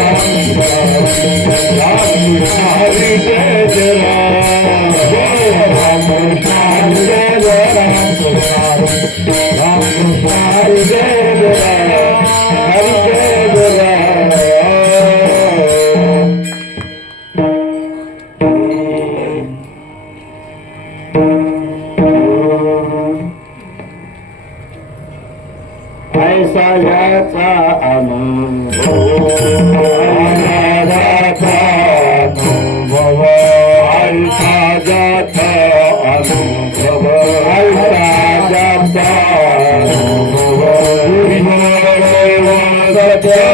Hare ऐसा याचा अनुभव ऐसा जाता अनुभव ऐसा जाता अनुभव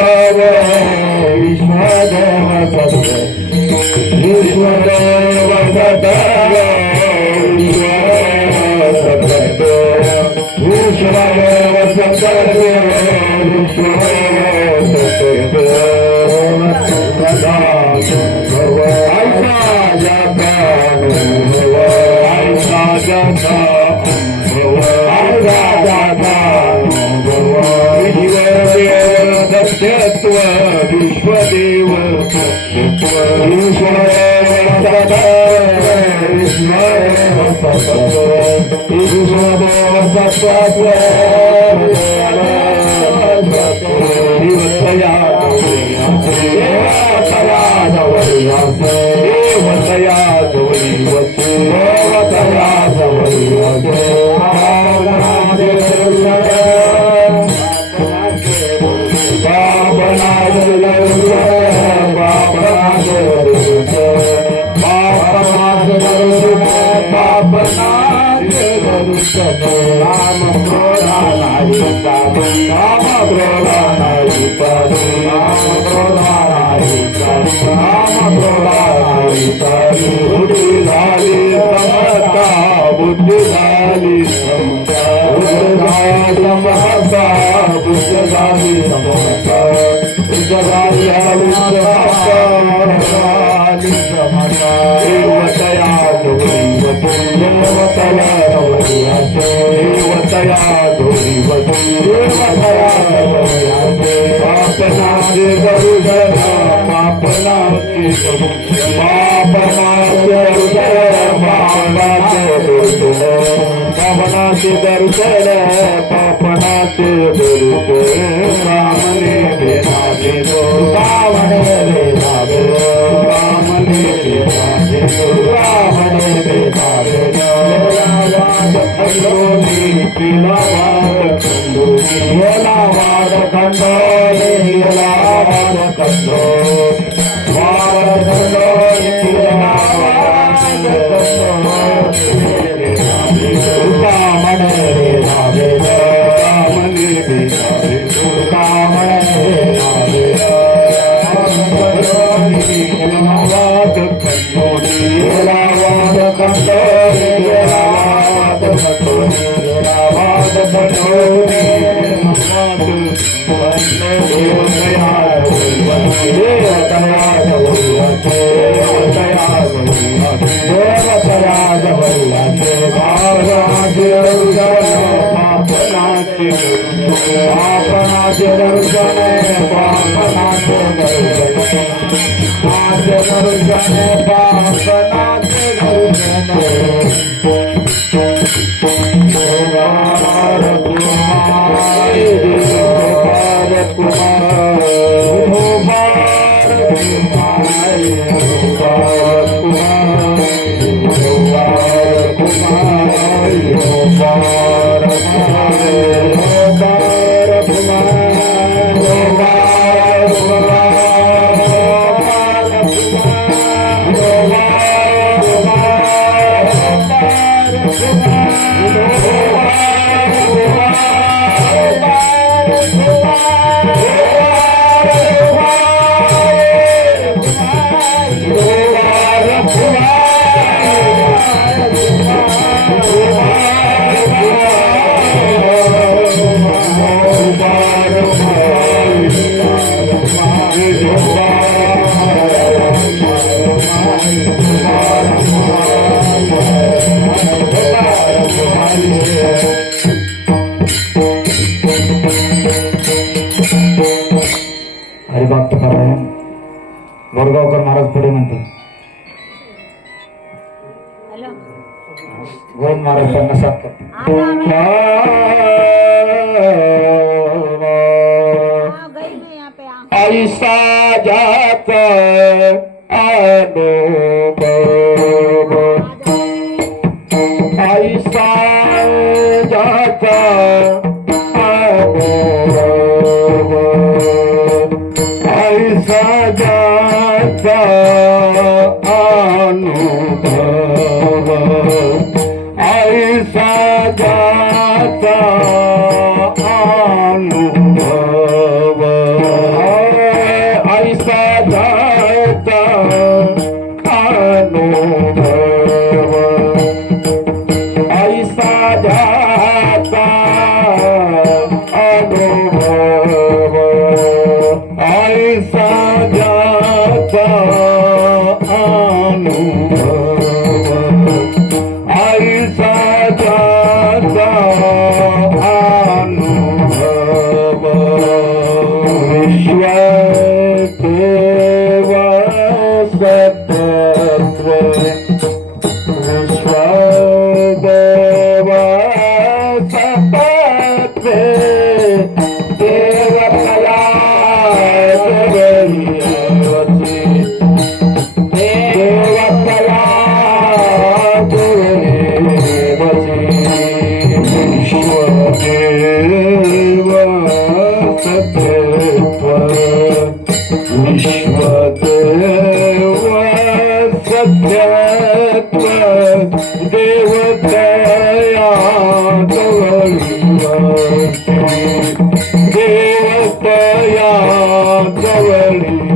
विश्वदेव विश्वदेव सत्य विश्वदेव सत्य विश्वदेव सत्य विश्वदेव हरिभक्त पारायण बोरगावकर महाराज पुढे म्हणतात. गोंद महाराजांना सांगतो. ऐसा जाता अनुभव, ऐसा जाता अनुभव, ऐसा जाता अनुभव, ऐसा जाता अनुभव, ऐसा जाता अनुभव, ऐसा जाता अनुभव, ऐसा जाता अनुभव, ऐसा जाता अनुभव. विश्वदेव सतत्व, विश्वदेव सतत्व, देवतया देवची, देवतया देवची. विश्वदेव सतत्व, विश्वदेव सत्यत्व, देवतया जवळीवती, देवतया जवळीवती.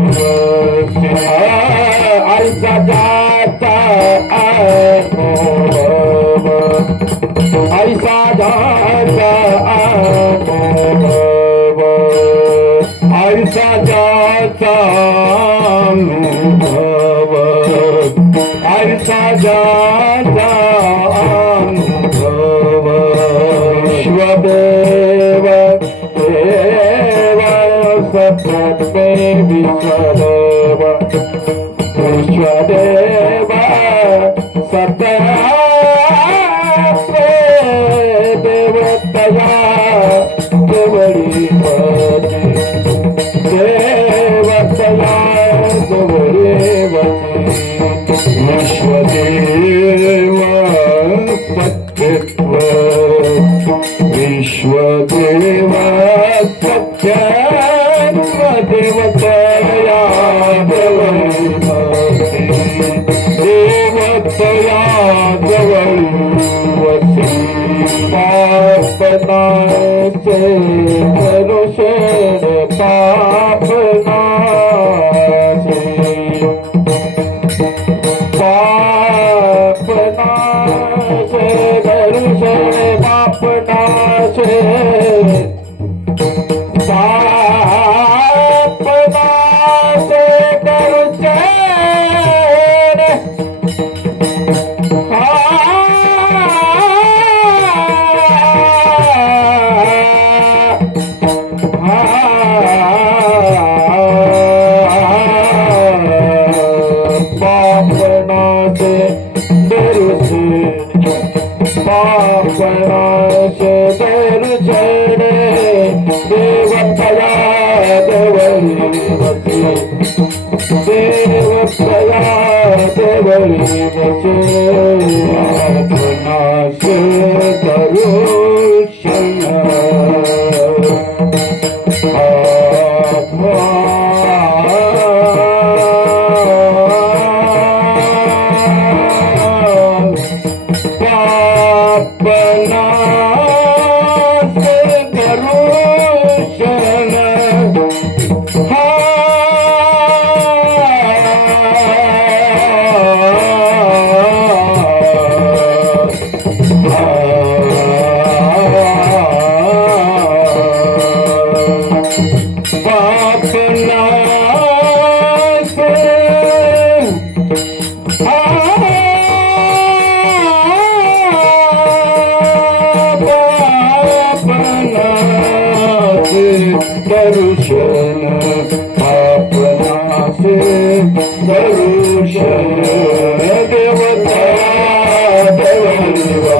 ऐसा जाता अनुभव, ऐसा जाता अनुभव, ऐसा जाता अनुभव, ऐसा जाता अनुभव. विश्वदेव देव सतत्व, विश्वदेव, विश्वदेव सतत्व, देवतया जवळीवती, देवतया जवळीवती. विश्वदेव सत्यत्व, विश्वदेव सत्यत्व, देवतया जवळीवती, देवतया जवळीवती. पापनाशे करुषण, पापनाशे, पापनाशे करुषण, पापनाशे, पापनाशे करुषण. पापनाशे दर्शन, पापनाशे दर्शन, देवतया जवळीवती, देवतया जवळीवती. पापनाशे दर्शन, पापनाशे दर्शन, दर्शन, पापनाशे दर्शन, देवतया जवळीवती,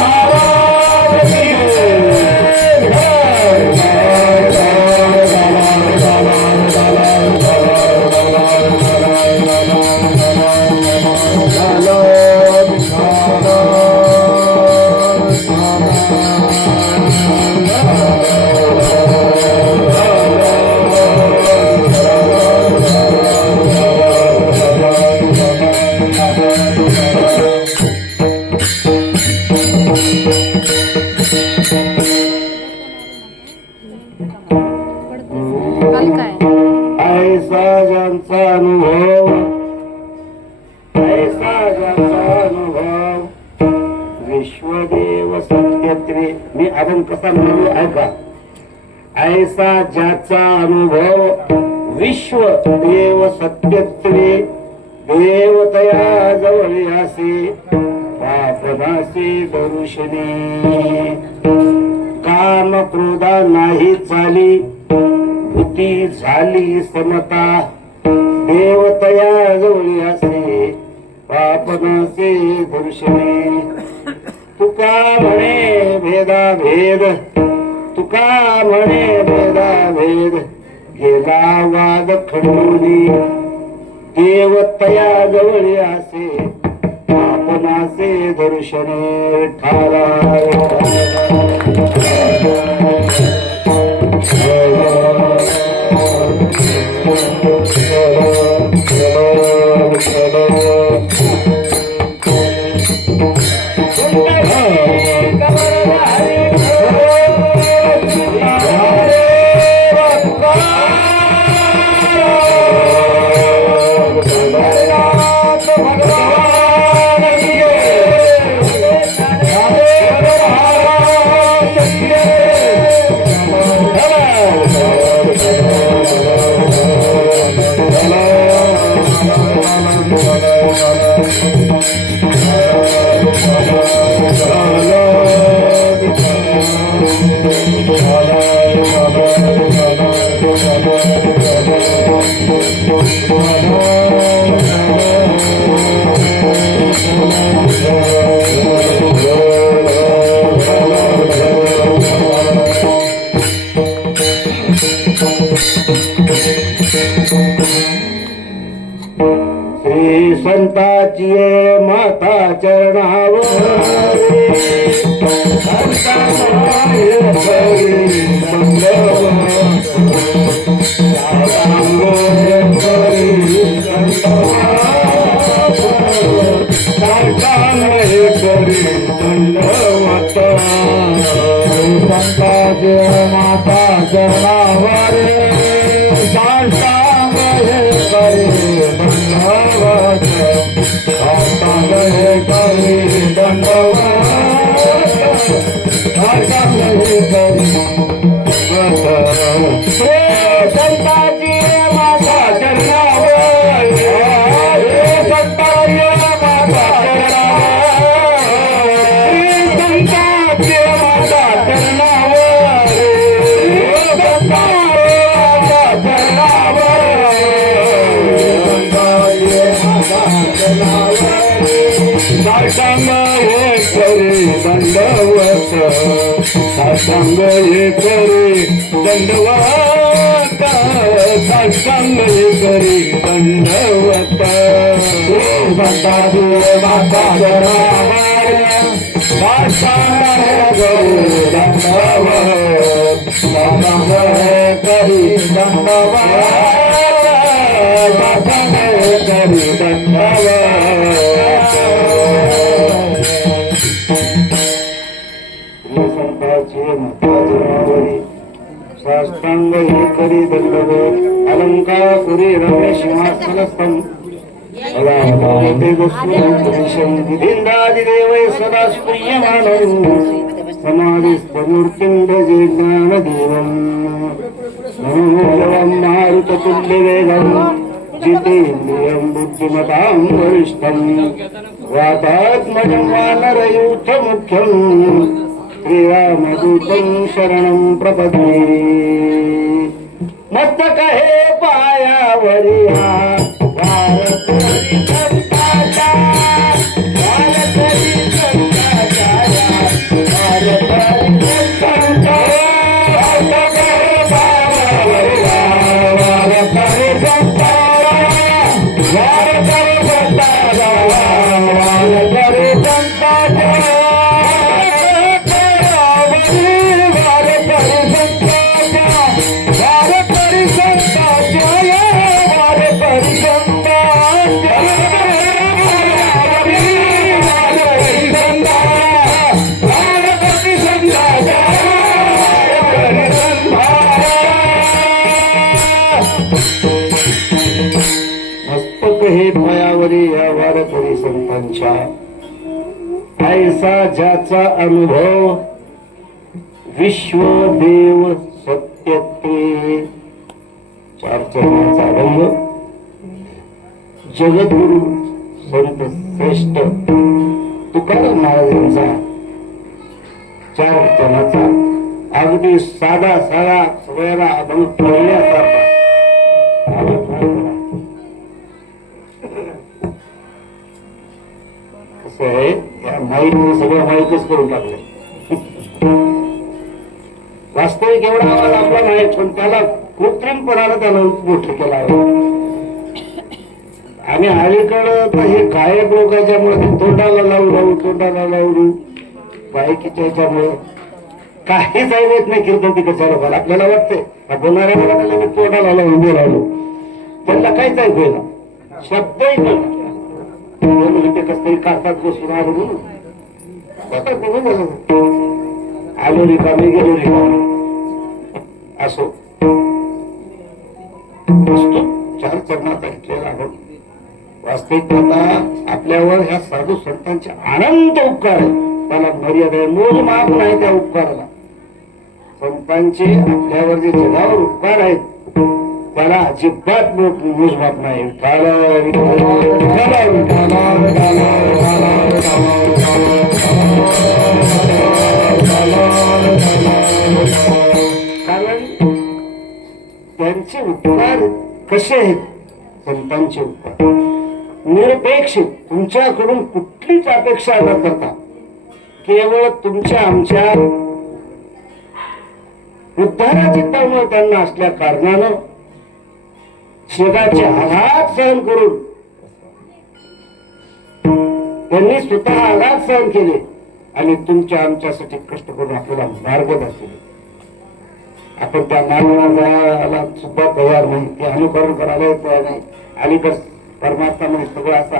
महाराज की काल काय ऐसा ज्यांचा अनुभव ऐसा ज्यांचा अनुभव विश्वदेव सत्यत्वे मी अजून कसा म्हणू ऐका ऐसा ज्याचा अनुभव विश्वदेव सत्यत्वे देवतया जवळ असे पापनासे दरुशनी काम क्रोधा नाही चाली भूती झाली समता देवतया जवळी असे पापनासे दर्शने तुका म्हणे भेदा भेद तुका म्हणे भेदा भेद गेला वाद खंडोनी देवतया जवळी असे पापनासे दर्शने ठारा श्री संताची माता चरणावर संताची माता चरणावर साष्टांग हे करी दंडवत साष्टांग हे करी दंडवत माता साष्टांग हे दंडवत साष्टांग हे करी दंडवत साष्टांग हे करी दंडवत साष्टांग हे करी दंडवत अलंकापुरी रम्य सिंहासनस्थं विधिंदादिदेवै सदा स्तूयमानं समाधिस्थमूर्तिं भजे ज्ञानदेवम् मनोजवं मारुततुल्यवेगं जितेन्द्रियं बुद्धिमतां वरिष्ठं वातात्मजं वानरयूथमुख्यम् श्रीरामदूतं शरणं प्रपद्ये मस्तक हे पायावरी भारत इच्छा ऐसा ज्याचा अनुभव विश्वदेव सत्य ते चार चरणाचा अभंग जगद्गुरु संत श्रेष्ठ तुकाराम महाराजांचा चार चरणाचा अगदी साधा साधा सगळ्याला अभंग कळण्यासारखा कसं आहे या माईकने सगळं माईकच करून टाकलंय. वास्तविक एवढा आवाज आपला नाही पण त्याला कृत्रिमपणाला त्याला मोठं केला आहे. आणि अलीकडं तर हे गायक लोकांच्यामुळे तोंडाला लावून गायकीच्या ह्याच्यामुळे काहीच ऐकत नाही कीर्तन तिकडच्या लोकांना. आपल्याला वाटतंय बोलणाऱ्या लोकांना मी तोंडाला लावून बोलावलो त्यांना काहीच ऐकू येणार शब्दही कळणार. ते कस तरी काढतात बसून आलो आलो रिकामी गेलो रिकामी असो चार चरणाचा घेतलेला आपण वास्तविक आता आपल्यावर ह्या साधू संतांचे अनंत उपकार आहे. त्याला मर्यादा आहे, मोजमाप नाही त्या उपकाराला. संतांचे आपल्यावर जे जगावर उपकार आहेत त्याला अजिबात मोजमाप नाही. कारण त्यांचे उपकार कसे आहेत. संतांचे उपकार निरपेक्ष, तुमच्याकडून कुठलीच अपेक्षा न करता केवळ तुमच्या आमच्या उद्धाराची तळमळ त्यांना असल्या कारणानं जगाचे आघात सहन करून त्यांनी स्वतः आघात सहन केले आणि तुमच्या आमच्यासाठी कष्ट करून आपल्याला मार्ग दाखवले. आपण त्या मार्गाला सुद्धा तयार नाही, ते अनुकरण करायला तयार नाही. अलीकडे परमात्मा सगळं असा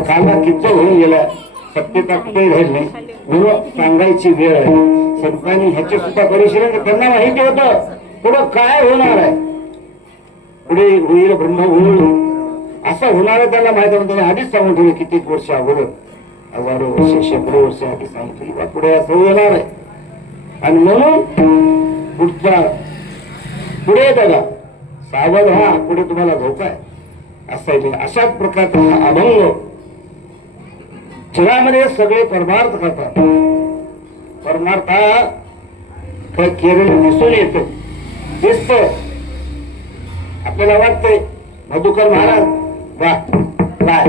काला किंच होऊन गेला, सत्यता कुठे राहील नाही म्हणून सांगायची वेळ आहे. संतांनी ह्याचे सुद्धा परिश्रम त्यांना माहिती होतं पुढं काय होणार आहे, पुढे होईल ब्रह्म होईल असं होणार आहे. त्यांना माहिती होतं, त्यांनी आधीच सांगून ठेवले कित्येक वर्ष अगोदर, हजारो वर्ष शेकडो वर्ष आधी सांगितली पुढे असं होणार आहे. आणि म्हणून पुढे बघा सावध व्हा, पुढे तुम्हाला धोका आहे असायचे. अशाच प्रकारचा हा अभंग जगामध्ये सगळे परमार्थ करतात. परमार्थ हा केलेलं दिसून येत दिसत. आपल्याला वाटतंय मधुकर महाराज वा काय,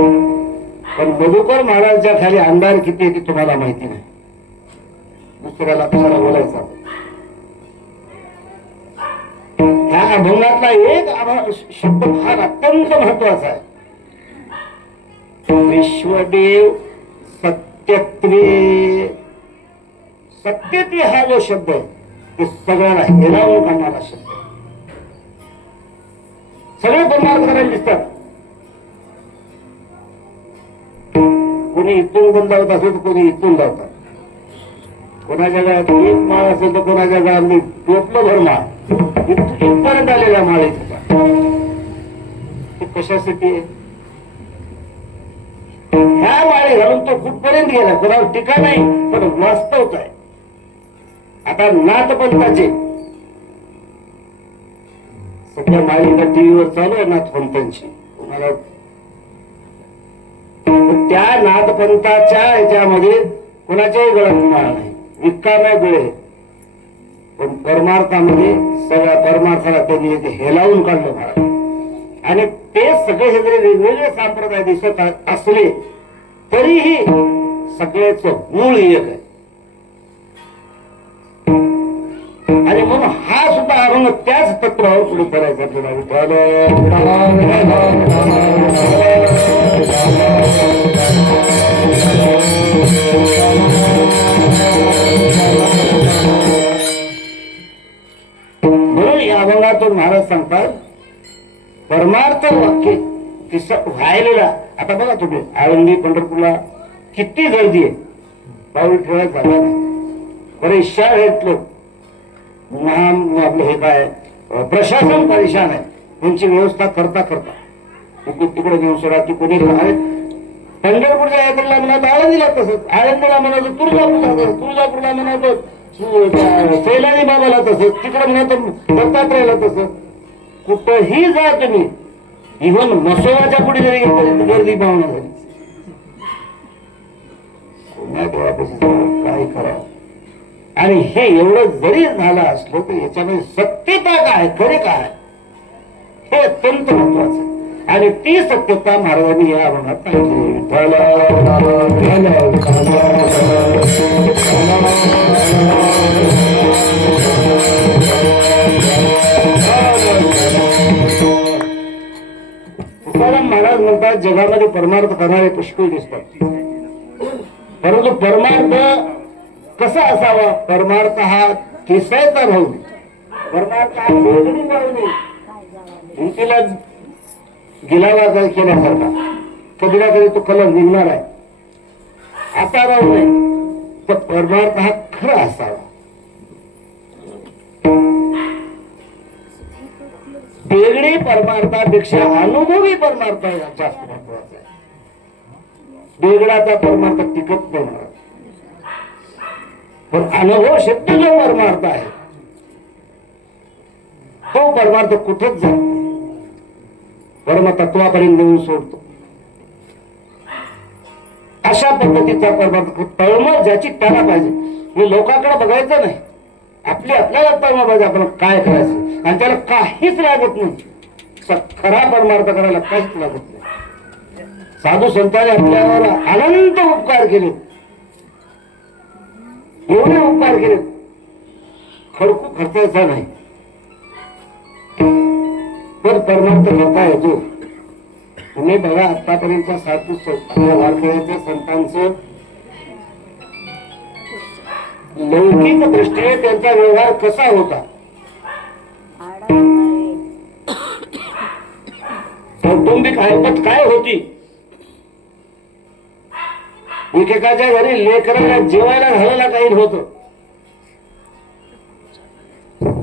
पण मधुकर महाराजच्या खाली अंधार किती येते तुम्हाला माहिती नाही. दुसऱ्याला तुम्हाला बोलायचा. ह्या अभंगातला एक शब्द फार अत्यंत महत्वाचा आहे. विश्वदेव सत्यत्वे. सत्यत्वे हा जो शब्द आहे ते सगळ्याला हेलावून काढणारा शब्द आहे. सगळे परमार्थ करायला दिसतात. कोणी इथून बंद लावत असेल तर कोणी इथून लावतात. कोणाच्या गळ्यात एक माळ असेल तर कोणाच्या गळ्यात टोपलं भर माळ इथपर्यंत आलेल्या माळ ते कशासाठी आहे. ह्या माळे घालून तो कुठपर्यंत गेला कोणावर टीका नाही, पण वास्तवत आहे. आता नाथपंथाचे सगळ्या माळीला टीव्हीवर चालू आहे नाथपंथांची. तुम्हाला त्या नाथपंथाच्या ह्याच्यामध्ये कोणाच्याही गळ्यात माळ नाही, रिकाम्या गळे. पण परमार्थामध्ये सगळ्या परमार्थाला त्यांनी हेलावून काढलं महाराज. आणि ते सगळे सगळे वेगवेगळे संप्रदाय दिसत असले तरीही सगळेच मूळ एक आहे. आणि म्हणून हा सुद्धा अभंग त्याच तत्वावर पुढे करायचा. म्हणून या अभंगातून महाराज सांगतात परमार्थ वाक्य व्हायलेला. आता बघा तुम्ही आळंदी पंढरपूरला किती गर्दी आहे, पाऊल ठेवायला जागा नाही. बरेचशा आहेत लोक, आपलं हे काय प्रशासन परेशान आहे, त्यांची व्यवस्था करता करता तिकडे घेऊन सोडा की कोणी अरे पंढरपूरच्या यात्रेला म्हणत आळंदीला तसंच, आळंदीला म्हणायचं तुळजापूरला तसंच, तुळजापूरला म्हणायचं सैलानी बाबाला तसंच, तिकडे म्हणायचं दत्तात्रयाला तसंच. कुठंही जा तुम्ही, इव्हन मसोबाच्या पुढे जरी गेलं गर्दी पाहुणा झाली. कोणा देवापासून काय करा. आणि हे एवढं जरी झालं असलं तर याच्यामध्ये सत्यता काय, खरे काय, हे अत्यंत महत्वाचं आहे. आणि ती सत्यता महाराजांनी या अभंगात सांगितली. तुकाराम महाराज म्हणतात जगामध्ये परमार्थ करणारे पुष्कळ दिसतात, परंतु परमार्थ कसा असावा. परमार्थ हा केसायचा भाऊ नाही, परमार्थ हा वेगळी भाऊ नाही. भिंतीला गिलावा केल्यासारखा कधी ना कधी तो कलर निघणार आहे, आता राहू नये. तर परमार्थ हा खरा असावा. वेगळी परमार्थापेक्षा अनुभवी परमार्थ जास्त महत्वाचा आहे. वेगळाचा परमार्थ टिकत नाही, पण अनुभव शब्द जो परमार्थ आहे तो परमार्थ कुठेच जात नाही, परमतत्वापर्यंत देऊन सोडतो. अशा पद्धतीचा परमार्थ तळमळ ज्याची त्याला पाहिजे. हे लोकांकडे बघायचं नाही, आपल्याला तळमळ पाहिजे आपण काय करायचं, आणि त्याला काहीच लागत नाही. खरा परमार्थ करायला काहीच लागत नाही. साधू संतांनी आपल्यावर अनंत उपकार केले, एवढे उपकार केले, खडकू खर्चायचा नाही, पण परमार्थ करता येतो. तुम्ही बघा आतापर्यंत साधू वारकऱ्याच्या संतांचं लौकिक दृष्टीने त्यांचा व्यवहार कसा होता. कौटुंबिक ऐपत काय होती. एकेकाच्या घरी लेकराला जेवायला घालायला काही होतं.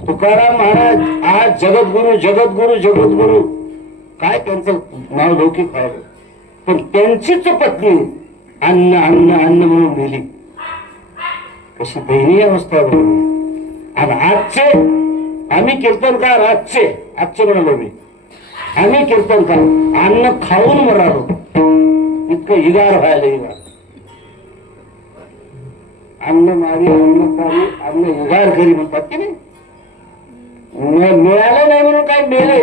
तुकाराम महाराज आज जगद्गुरु जगद्गुरु जगद्गुरु काय त्यांचं नाव लौकिक व्हावं, पण त्यांचीच पत्नी अन्न अन्न अन्न म्हणून गेली. कशी दयनीय अवस्था बनवली. आणि आजचे आम्ही कीर्तनकार, आजचे म्हणालो मी, आम्ही कीर्तनकार अन्न खाऊन मरालो, इतकं इगार व्हायला इगार. अन्न मारी अन्न खारी अन्न इगार करी म्हणतात की नाही. मिळालं नाही म्हणून काय मेले,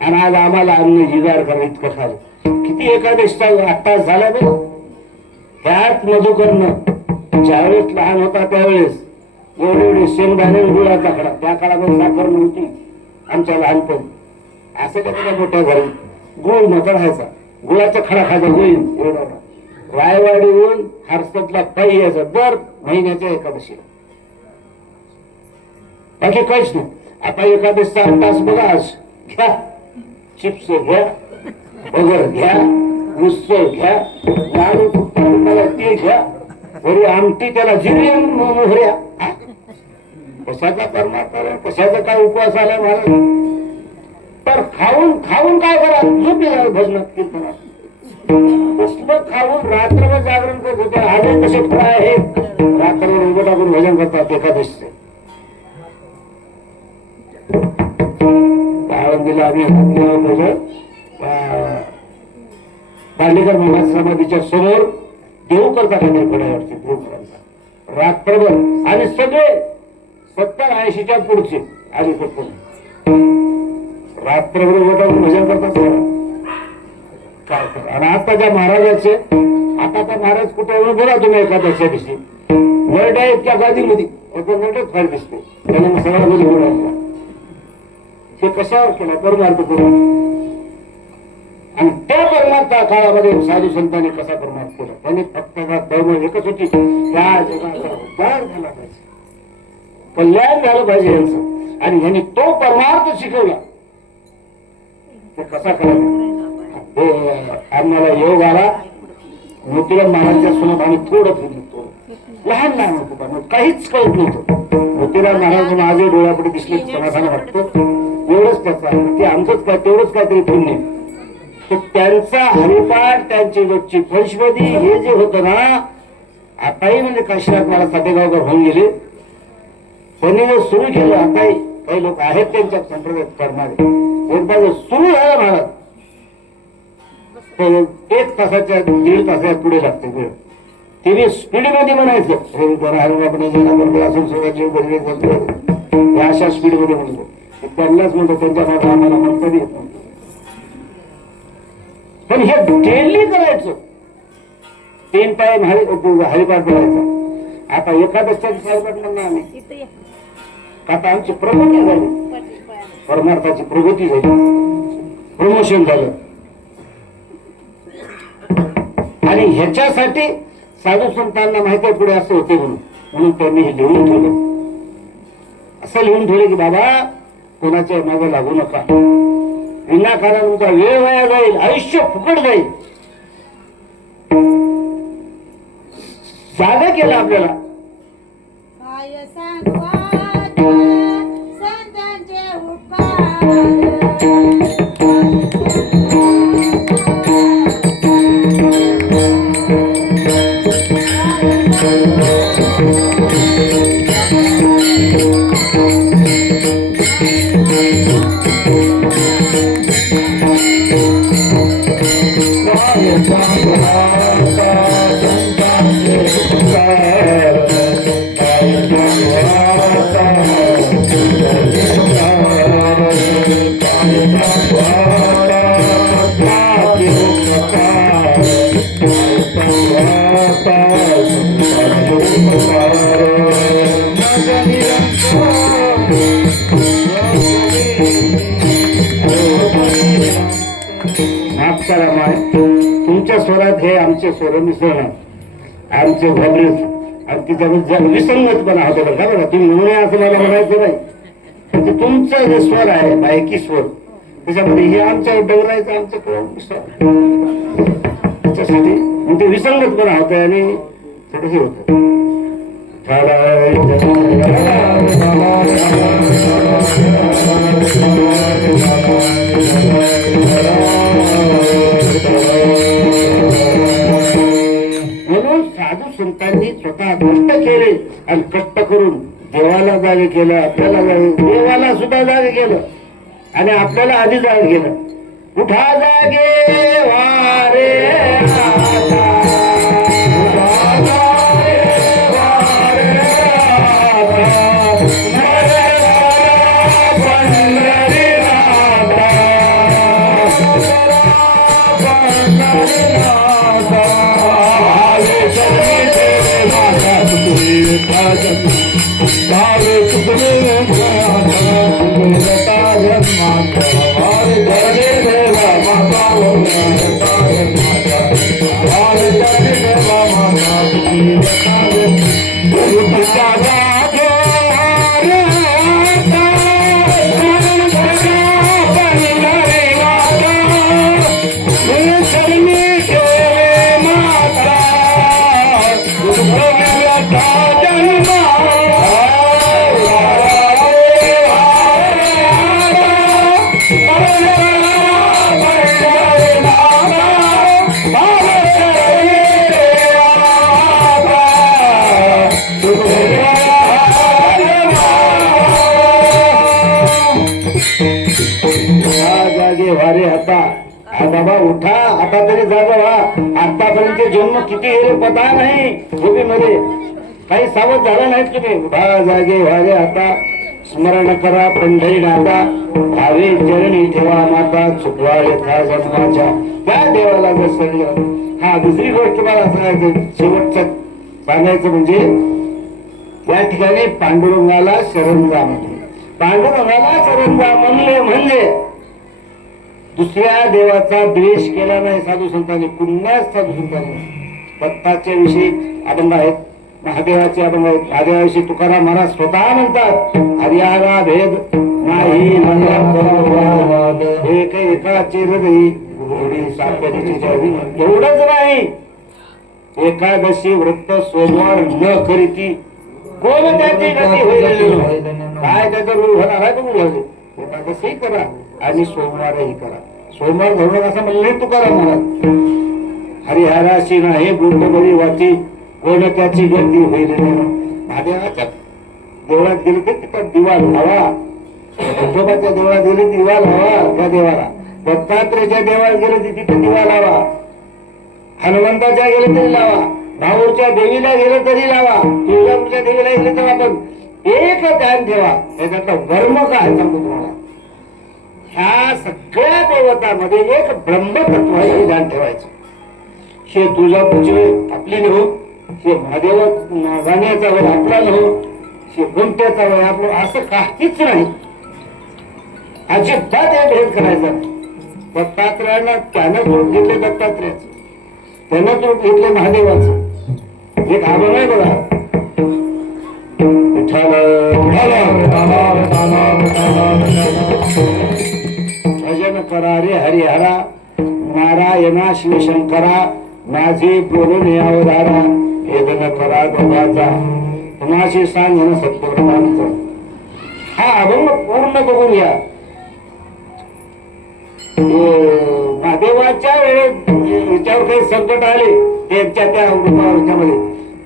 आणि आज आम्हाला अन्न इगार करा इतकं खाली. किती एकादशीचा 8 तास झाला बघ. ह्यात मधुकर्ण ज्यावेळेस लहान होता त्यावेळेस एवढे शेंगदाणे गुळाचा खडा, त्या काळामध्ये साखर नव्हती आमच्या लहानपणी. असं त्या मोठ्या घरी गुळ मकडायचा, गुळाचा खडा खायचा होईल एवढा. रायवाडीहून हर्सतला पायी यायचा दर महिन्याच्या एकादशीला, बाकी काहीच नाही. आता एकादशीचा 8 तास बघा. आज घ्या चिप्स घ्या, बगर घ्या, उसळ घ्या, लाडू ते घ्या, वरी आमटी त्याला जिरे मोहऱ्या. कशाचा परमार्थ, कशाचा काय उपवास आला महाराज. तर खाऊन खाऊन काय करा, झोपे भजनात कीर्तनात. कसलं खाऊन रात्रभर जागरण करत होते. आले कसे फळ आहेत, रात्रभर उभं टाकून भजन करतात एकादशीचे. आळंदीला आम्ही दांडेकर महाराज समाधीच्या समोर देव करता काहीतरी फळ्यावरती देवकरांचा रात्रभर. आणि सगळे 70-80च्या पुढचे आणि रात्रभर उभं भजन करतात काय करा. आणि आताच्या महाराजाचे, आता त्या महाराज कुठे बोला तुम्ही एखाद्या दिवशी नरड्या इतक्या गादीमध्ये नरडच फार दिसते. त्याने सगळ्या मध्ये बोलायला हे कशावर केला, परमार्थ करून. आणि त्या परमार्था काळामध्ये साधू संतांनी कसा परमार्थ केला. त्यांनी फक्त धर्म एकच होती, त्या जगाचा उद्धार झाला पाहिजे, कल्याण झालं पाहिजे यांचं. आणि यांनी तो परमार्थ शिकवला. ते कसा करायचा आम्हाला योग आला. मोतीराम महाराजांच्या समोर आम्ही थोडं फिरलो, लहान लहान होतो, काहीच कळत नव्हतं. मोतीराम महाराज माझे डोळ्यापुढे दिसले समाधान वाटतं. एवढंच त्याचा ते आमचंच काय तेवढंच काहीतरी पुण्य. तर त्यांचा हरिपाठ त्यांची रोजची पंचपदी हे जे होतं ना, आताही म्हणजे काशीनाथ महाराज सातेगावकर होऊन गेले, त्यांनी जर सुरू केलं, आताही काही लोक आहेत त्यांच्या संप्रदायात करणारे, एकदा जर सुरू झालं महाराज तर 1 तासाच्या 1.5 तासाच्या पुढे लागते वेळ. ते मी स्पीडमध्ये म्हणायचं अशा स्पीडमध्ये म्हणतो, त्यांनाच म्हणतो, त्यांच्या मागे आम्हाला म्हणता येत नव्हतं. पण हे डेली करायचं, 3 टाइम हरिपाठ करायचा. आता एकादशच्या हरिपाठ म्हणणार आम्ही, आता आमची प्रगती झाली, परमार्थाची प्रगती झाली, प्रमोशन झालं. आणि ह्याच्यासाठी साधू संतांना माहिती पुढे असं होते म्हणून त्यांनी हे लिहून ठेवलं. असं लिहून ठेवलं की बाबा कोणाच्या मागे लागू नका, विनाकारण तुमचा वेळ वाया जाईल, आयुष्य फुकट जाईल. जागा केलं आपल्याला. काय सांगू आता संतांचे उपकार, माफ करा माय, तुमच्या स्वरात हे आमचे स्वर मिसळणार, आमचे घबरेच आणि तिच्यामध्ये विसंगतपणा होतो बरं का. बघा तुम्ही म्हणून असं मला म्हणायचं नाही, म्हणजे तुमचं जे स्वर आहे बायकी स्वर, त्याच्यामध्ये हे आमच्या डोरायचं आमचं त्याच्यासाठी म्हणजे विसंगतपणा होतोय आणि थोडं हे होतं. म्हणून साधू संतांनी स्वतः कष्ट केले आणि कष्ट करून देवाला जागे केलं, आपल्याला देवाला सुद्धा जागे केलं आणि आपल्याला आधी जागे केलं. उठा जागे वारे वारे आता बाबा उठा, आता तरी जागा व्हा. आतापर्यंत जन्म किती गेले पता नाही, झोपेमध्ये काही सावध झाला नाहीत तुम्ही. उठा जागे वारे आता, स्मरण करा पंढरीनाथा, भावे चरणी ठेवा माता, चुकवा यथा जन्माच्या. त्या देवाला जर सगळं. हा दुसरी गोष्ट मला सांगायचं, शेवटचं सांगायचं म्हणजे या ठिकाणी पांडुरंगाला शरण जा म्हणजे, पांडुरंगाला शरण जा म्हणले म्हणजे दुसऱ्या देवाचा द्वेष केला नाही साधू संतांनी, पुण्यास साधू संतांनी. दत्ताच्या विषयी अभंग आहेत, महादेवाचे अभंग आहेत. महादेवाविषयी तुकाराम महाराज स्वतः म्हणतात, हरियाला भेद नाही एक एकाचे हृदय घोडी सापडीची जावी. एवढंच नाही, एकादशी व्रत सोमवार न करीती कोण त्याची गती होईल. काय त्याचा रूढ होणार आहे, तो एकादशी करा आणि सोमवारही करा. सोमवार धरून असं म्हणले तुकाराम महाराज. हरिहराशी नाही बुद्ध बरी वाची कोण त्याची गर्दी होईल. महादेवाच्या देवळात गेले तर तिथं दिवा लावा. विठोबाच्या देवळात गेले दिवा लावा त्या देवाला. दत्तात्रेयच्या देवळात गेले तर तिथे दिवा लावा. हनुमंताच्या गेले तरी लावा. भाऊच्या देवीला गेले तरी लावा. तुळजापूरच्या देवीला गेले तर आपण एक ध्यान ठेवा. त्याच्यातला वर्म काय सांगतो तुम्हाला. ह्या सगळ्या देवतांमध्ये एक ब्रह्मतत्व आहे हे ध्यान ठेवायचं. हे तुळजापूरची आपली नव्हो, हे महादेव गाण्याचा वय आपला नव्हो, हे गुंट्याचा वय आपलं असं काहीच नाही. अजिबात हे भेद करायचा. दत्तात्रेयांना त्यानं रूप घेतले दत्तात्रेयाचं, त्यानं रूप घेतले महादेवाचं. एक आभार आहे बघा. भजन करा रे हरिहरा नारायणा शिवशंकरा माझे बोलून अवधारा. वेदन करा दोघाचा कुणाशी सांगणं सत्प्रमाणचं. हा अभंग पूर्ण बघून घ्या. महादेवाच्या वेळेत याच्यावर काही संकट आले त्यांच्या त्या रूपामध्ये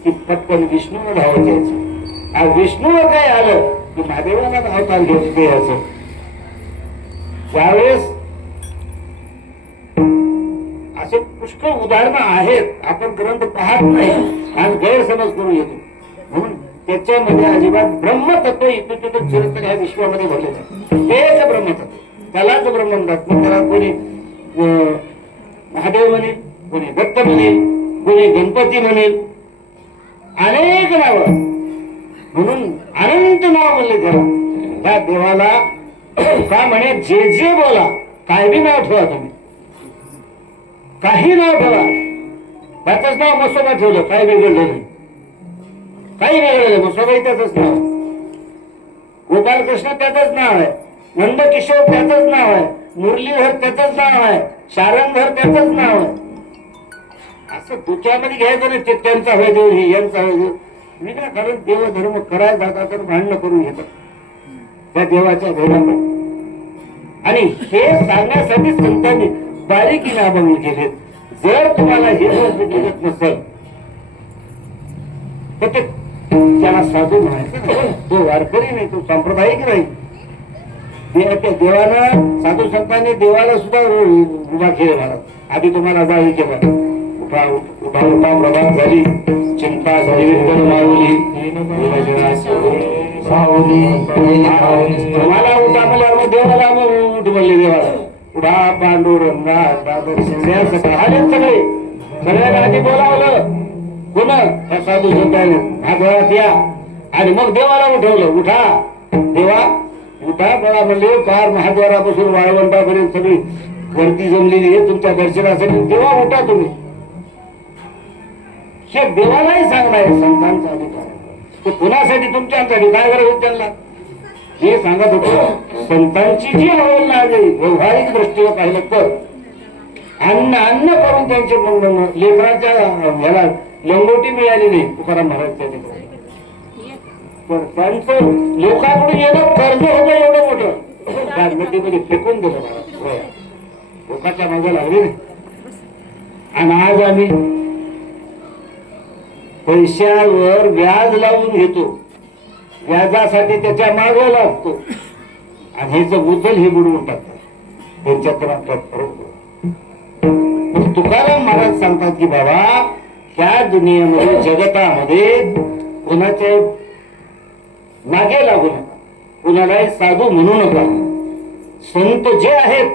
की पटकन विष्णूला धावत यायचं. आज विष्णूवर काय आलं की महादेवाला अवतार घेऊन ते यायचं. त्यावेळेस असे पुष्कळ उदाहरणं आहेत. आपण ग्रंथ पाहत नाही आणि गैरसमज करून येतो. म्हणून त्याच्यामध्ये अजिबात ब्रह्मतत्व इथं तिथं चिरंतन ह्या विश्वामध्ये भरलेलं आहे. एक ब्रह्मतत्व त्यालाच ब्रह्म म्हणतात. मग त्याला कोणी महादेव म्हणेल, कोणी दत्त म्हणेल, कोणी गणपती म्हणेल, अनेक नाव. म्हणून अनंत नाव म्हणले त्याला. त्या देवाला का म्हणे जे जे बोला काय बी नाव ठेवा तुम्ही, काही नाव ठेवा. त्याचंच नाव मसोबा ठेवलं, काही बिघडलं नाही, काही बिघडलं नाही. मसोबाई त्याचंच नाव. गोपालकृष्ण त्याचंच नाव आहे. नंदकिशोर त्याचंच नाव आहे. मुरलीधर त्याचंच नाव आहे. शारंगधर त्याचंच नाव आहे. असं दुच्यामध्ये घ्यायचं नाही. ते त्यांचा होय देव, हे यांचा होय देव. विनाकारण देव धर्म करायला जातात तर भांडणं करून घेतात त्या देवाच्या भेदामध्ये. आणि हे सांगण्यासाठी संतांनी बारीकीने अभंग केले. जर तुम्हाला हे दिसत नसेल तर ते त्याला साधू म्हणायचं. तो वारकरी नाही, तो सांप्रदायिक नाही. त्या देवानं साधू संतांनी देवाला सुद्धा उभा केला. आधी तुम्हाला जाळी केला. उठा उठा उठा प्रभात झाली, चिंता झाली, विठ्ठल माऊली तुम्हाला उठा म्हणल्यावर देवाला उठ म्हणले. देवाला उठा पांडुरंगा सगळे सगळ्याला आधी बोलावलं. पुन्हा त्या साधू संतांनी महादेवात या आणि मग देवाला उठवलं. उठा देवा उठा बघा म्हणले. फार महाद्वारापासून वाळवंटापर्यंत सगळी गर्दी जमलेली आहे तुमच्या दर्शनासाठी. देवा उठा तुम्ही. हे देवालाही सांगणार संतांचा अधिकार आहे. कुणासाठी तुमच्यासाठी काय गरज होती त्यांना हे सांगत होतो. संतांची जी अवहेलना आली व्यवहारिक दृष्टीने पाहिलं तर अन्न अन्न करून त्यांचे लेकराच्या ह्याला लंगोटी मिळाली नाही तुकाराम महाराजच्या लेकराला. पण त्यांचं लोकांकडून येणं कर्ज होतं एवढं मोठं त्या नदीमध्ये फेकून दिलं महाराज. लोकांच्या मागे लागले नाही. आणि आज आम्ही पैशावर व्याज लावून घेतो, व्याजासाठी त्याच्या मागे लागतो आणि हे जर मुद्दल हे बुडवून टाकतात. त्यांच्यात आपल्यात फरक. तुकाराम महाराज सांगतात की बाबा ह्या दुनियेमध्ये जगतामध्ये कोणाच्या मागे लागू नका, कुणालाही साधू म्हणू नका. संत जे आहेत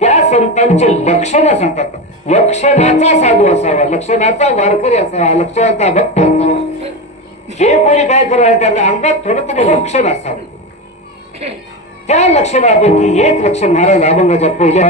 त्या संतांचे लक्षण सांगतात. लक्षणाचा साधू असावा, लक्षणाचा वारकरी असावा, लक्षणाचा भक्त असावा. जे कोणी काय करणार त्याला अंगात थोडं तरी लक्षण असावं. त्या लक्षणापैकी एक लक्षण महाराज अभंगाच्या पहिल्या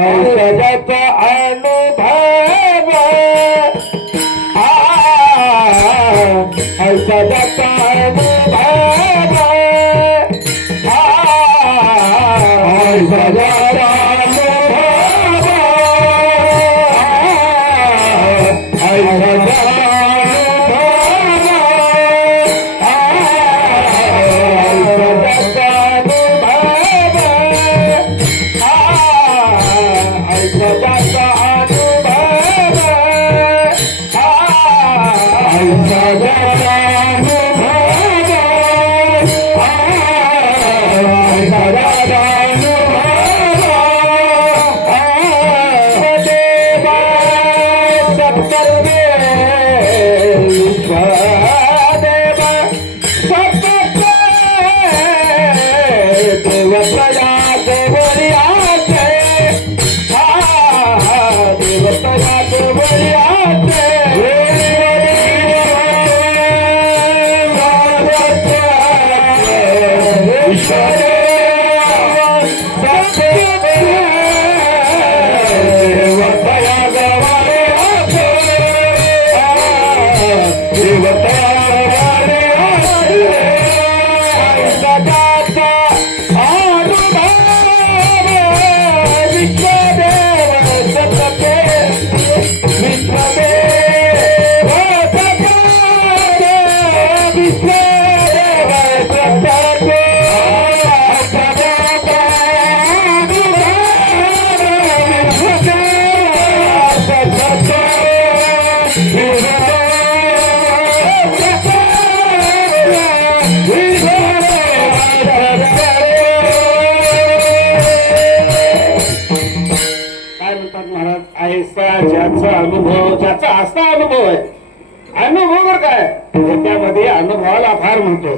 ओंकार म्हणतोय.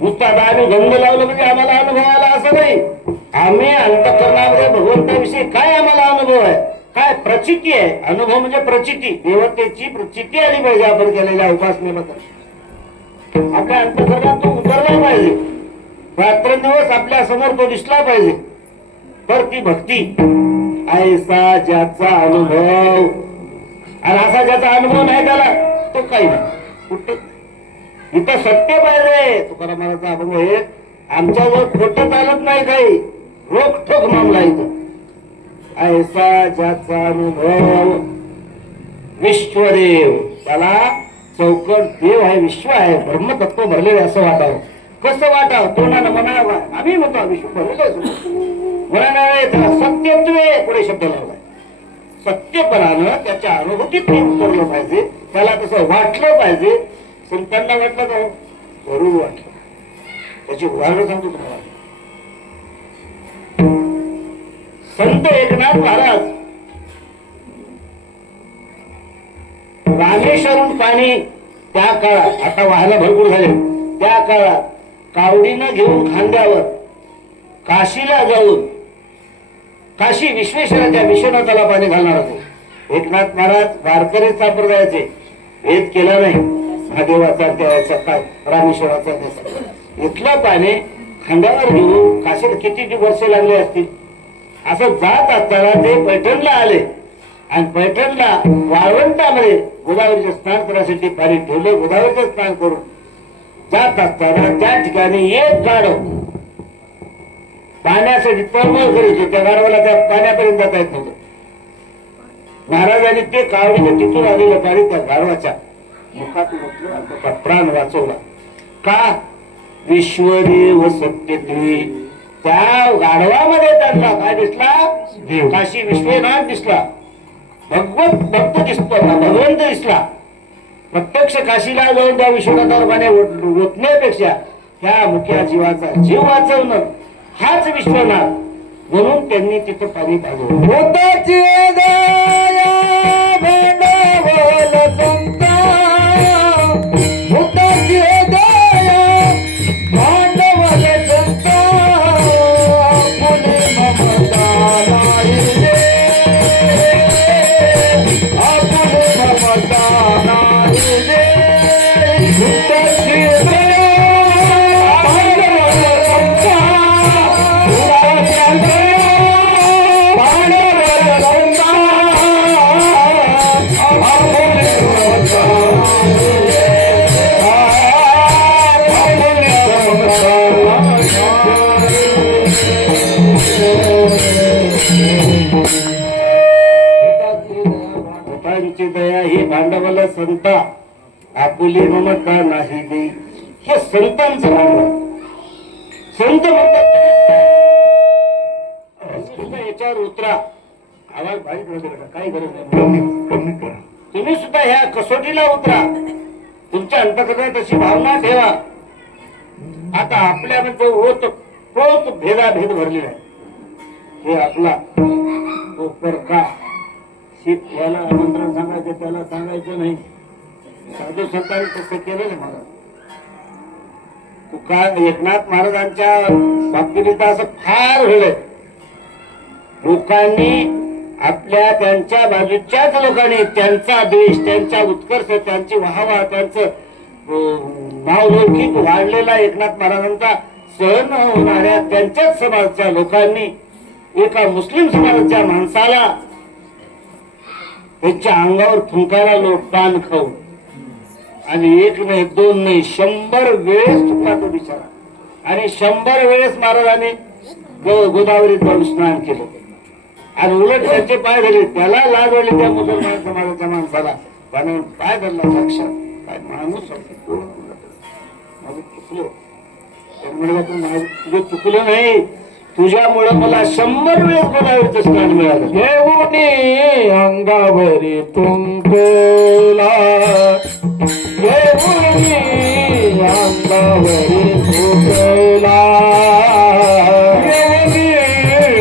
नुसतं आता आम्ही गंध लावलं म्हणजे आम्हाला अनुभव आला असं नाही. आम्ही अंतःकरणामध्ये भगवंताविषयी काय आम्हाला अनुभव आहे, काय प्रचिती आहे. अनुभव म्हणजे प्रचिती, देवतेची प्रचिती आली पाहिजे आपण केलेल्या उपासनेबद्दल. आपल्या अंतःकरणात तो उतरला पाहिजे, रात्रंदिवस आपल्या समोर तो दिसला पाहिजे. तर ती भक्ती ऐसा ज्याचा अनुभव, आणि असा ज्याचा अनुभव नाही त्याला तो काही नाही. कुठं इथं सत्य पाहिजे. तुकाराम महाराजचा अनुभव आहे, आमच्याजवळ खोटं चालत नाही, काही रोखोक मामला इथं. ऐसा ज्याचा अनुभव विश्वदेव, त्याला चौकट देव आहे, विश्व आहे, ब्रह्मतत्व भरलेले असं वाटावं. कसं वाटावं, तोंडानं म्हणावं. आम्ही म्हणतो विश्व भरलेलं म्हणाय त्याला सत्यत्वे पुढे शब्द लावलाय. सत्यपणानं त्याच्या अनुभूतीत ते उतरलं पाहिजे, त्याला तसं वाटलं पाहिजे. संतांना वाटलं का, जरूर वाटलं. त्याची उदाहरणं सांगतो तुम्हाला. संत एकनाथ महाराज रामेश्वरून पाणी त्या काळात, आता व्हायला भरपूर झाले, त्या काळात कावडीनं घेऊन खांद्यावर काशीला जाऊन काशी विश्वेश्वराच्या विश्वनाथाला पाणी घालणार होते. एकनाथ महाराज वारकरी संप्रदायाचे, भेद केला नाही. महादेवाचा त्याचा काय रामेश्वराचा त्याचा इथलं पाणी खांद्यावर घेऊन काशीला किती वर्ष लागले असतील. असं जात असताना ते पैठणला आले आणि पैठणला वाळवंटामध्ये गोदावरीचे स्नान करण्यासाठी पाणी ठेवलं. गोदावरीचं स्नान करून जात असताना त्या ठिकाणी एक गाढव पाण्यासाठी तळमळ करीत होते. त्या गाढवाला त्या पाण्यापर्यंत जाता येत नव्हतं. महाराजांनी ते कावडीचं तिथून आलेलं पाणी त्या गाढवाच्या मुखातून म्हटलं आणि त्याचा प्राण वाचवला. का, विश्वदेव सत्यते. त्या गाढवामध्ये त्यांना काय दिसला, काशी विश्वनाथ दिसला, भगवत भक्त दिसतो, भगवंत दिसला. प्रत्यक्ष काशीला जाऊन त्या विश्वनाथावर पाणी ओतण्यापेक्षा त्या मुख्या जीवाचा जीव वाचवणं हाच विश्वनाथ. म्हणून त्यांनी तिथं पाणी पाजवलं. दया ही भांडवल संता आपुली ममता नाही दे. हे संतांचं भांडवल. संत म्हणतात याच्यावर उतरा. आवाज बारीक होते, काही गरज नाही, तुम्ही सुद्धा ह्या कसोटीला उतरा. तुमच्या अंतर्गत अशी भावना ठेवा. आता आपल्यामध्ये होत तोच भेदाभेद भरलेला आहे. हे आपला तो परका याला आमंत्रण सांगायचं, त्याला सांगायचं नाही. साधू संतांनी तसं केलं नाही. महाराज तुका एकनाथ महाराजांच्या बाबतीत असं फार घडलंय. लोकांनी आपल्या त्यांच्या बाजूच्याच लोकांनी त्यांचा द्वेष, त्यांचा उत्कर्ष, त्यांची वाहवा, त्यांचं नावलौकिक वाढलेला एकनाथ महाराजांचा सहन होणाऱ्या त्यांच्याच समाजाच्या लोकांनी एका मुस्लिम समाजाच्या माणसाला त्याच्या अंगावर थुंकायला लोटान खाऊ आणि एक नाही, दोन नाही, 100 वेळेस चुकला तो बिचारा. आणि 100 वेळेस महाराजांनी गोदावरीत जाऊन स्नान केलं आणि उलट त्याचे पाय धरले. त्याला लाज वाटली त्या मुसलमान समाजाच्या माणसाला. त्याने पाय धरला. साक्षात काय माणूस माझं चुकलो. तुझं चुकलं नाही, तुझ्यामुळे मला 100 वेळेस गोदावरीचं स्नान मिळालं. घेऊनी अंगावरी तुंकोला, घेऊनी अंगावरी तुंकोला, घेऊनी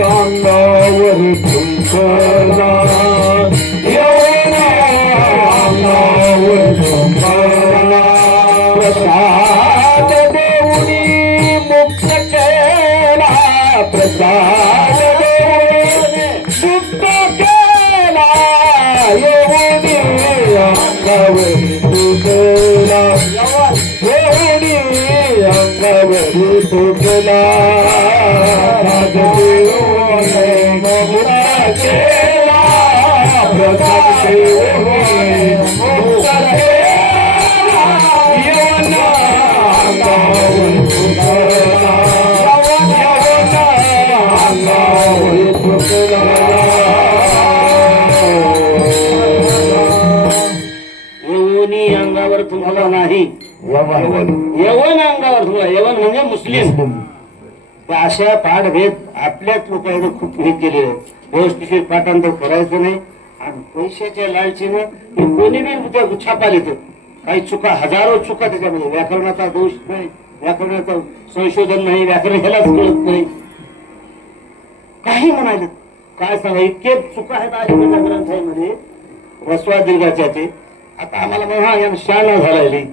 अंगावरी तुंकोला, घेऊनी अंगावरी तुंकोला. तुटला होणी अंगावरी तुटला राजदेवने मुक्ता केला प्रसाद देवने मुक्ता केला यवन अंगावर तुटला यवन अंगावर तुटला येऊनी अंगावर तुम्हाला नाही यवन अंगावर तुम्हाला यवन म्हणजे मुस्लिम अशा पाठभेद आपल्याच लोकांनी खूप हे केलेले व्यवस्थित पाठांतर करायचं नाही आणि पैशाच्या लालचीनं हे कोणी बी उद्या छापाल येतं काही चुका हजारो चुका त्याच्यामध्ये व्याकरणाचा दोष नाही व्याकरणाचं संशोधन नाही व्याकरण ह्यालाच कळत नाही काही म्हणाले काय सांगा इतके चुका आहेत अलीकडच्या ग्रंथामध्ये रस्वा दीर्घाच्या ते आता आम्हाला म्हणा हा या शान झालाय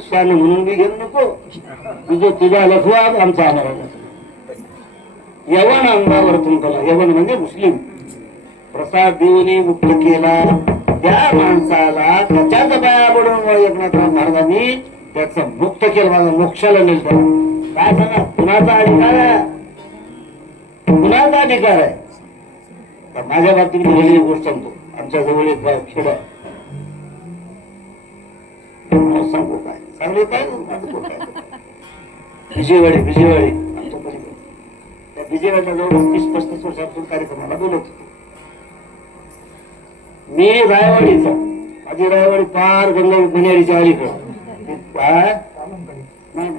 शान म्हणून मी घेऊ नको तुझा लखवा आमचा आम्हाला यवन अंगावर तुमचा यवन म्हणजे मुस्लिम प्रसाद देऊनी मुक्त केला त्या माणसाला त्याच्याच पाया पडून एकनाथराव महाराजांनी त्याचं मुक्त केलं माझा मोक्षाला नेलं काय सांगा कुणाचा अधिकार आहे कुणाचा अधिकार आहे तर माझ्या बाबतीत मी वेगळी गोष्ट सांगतो आमच्या जवळ एक खेड आहे सांगू काय सांगले काय विजयवाडी आमच्या परिवार त्या विजयवाडीला जवळ 30-35 वर्षापूर्वी कार्यक्रमाला बोलत होतो मी रायवाडीचा माझी रायवाडी पार गंगा गुन्हेरीच्या अलीकडं नाही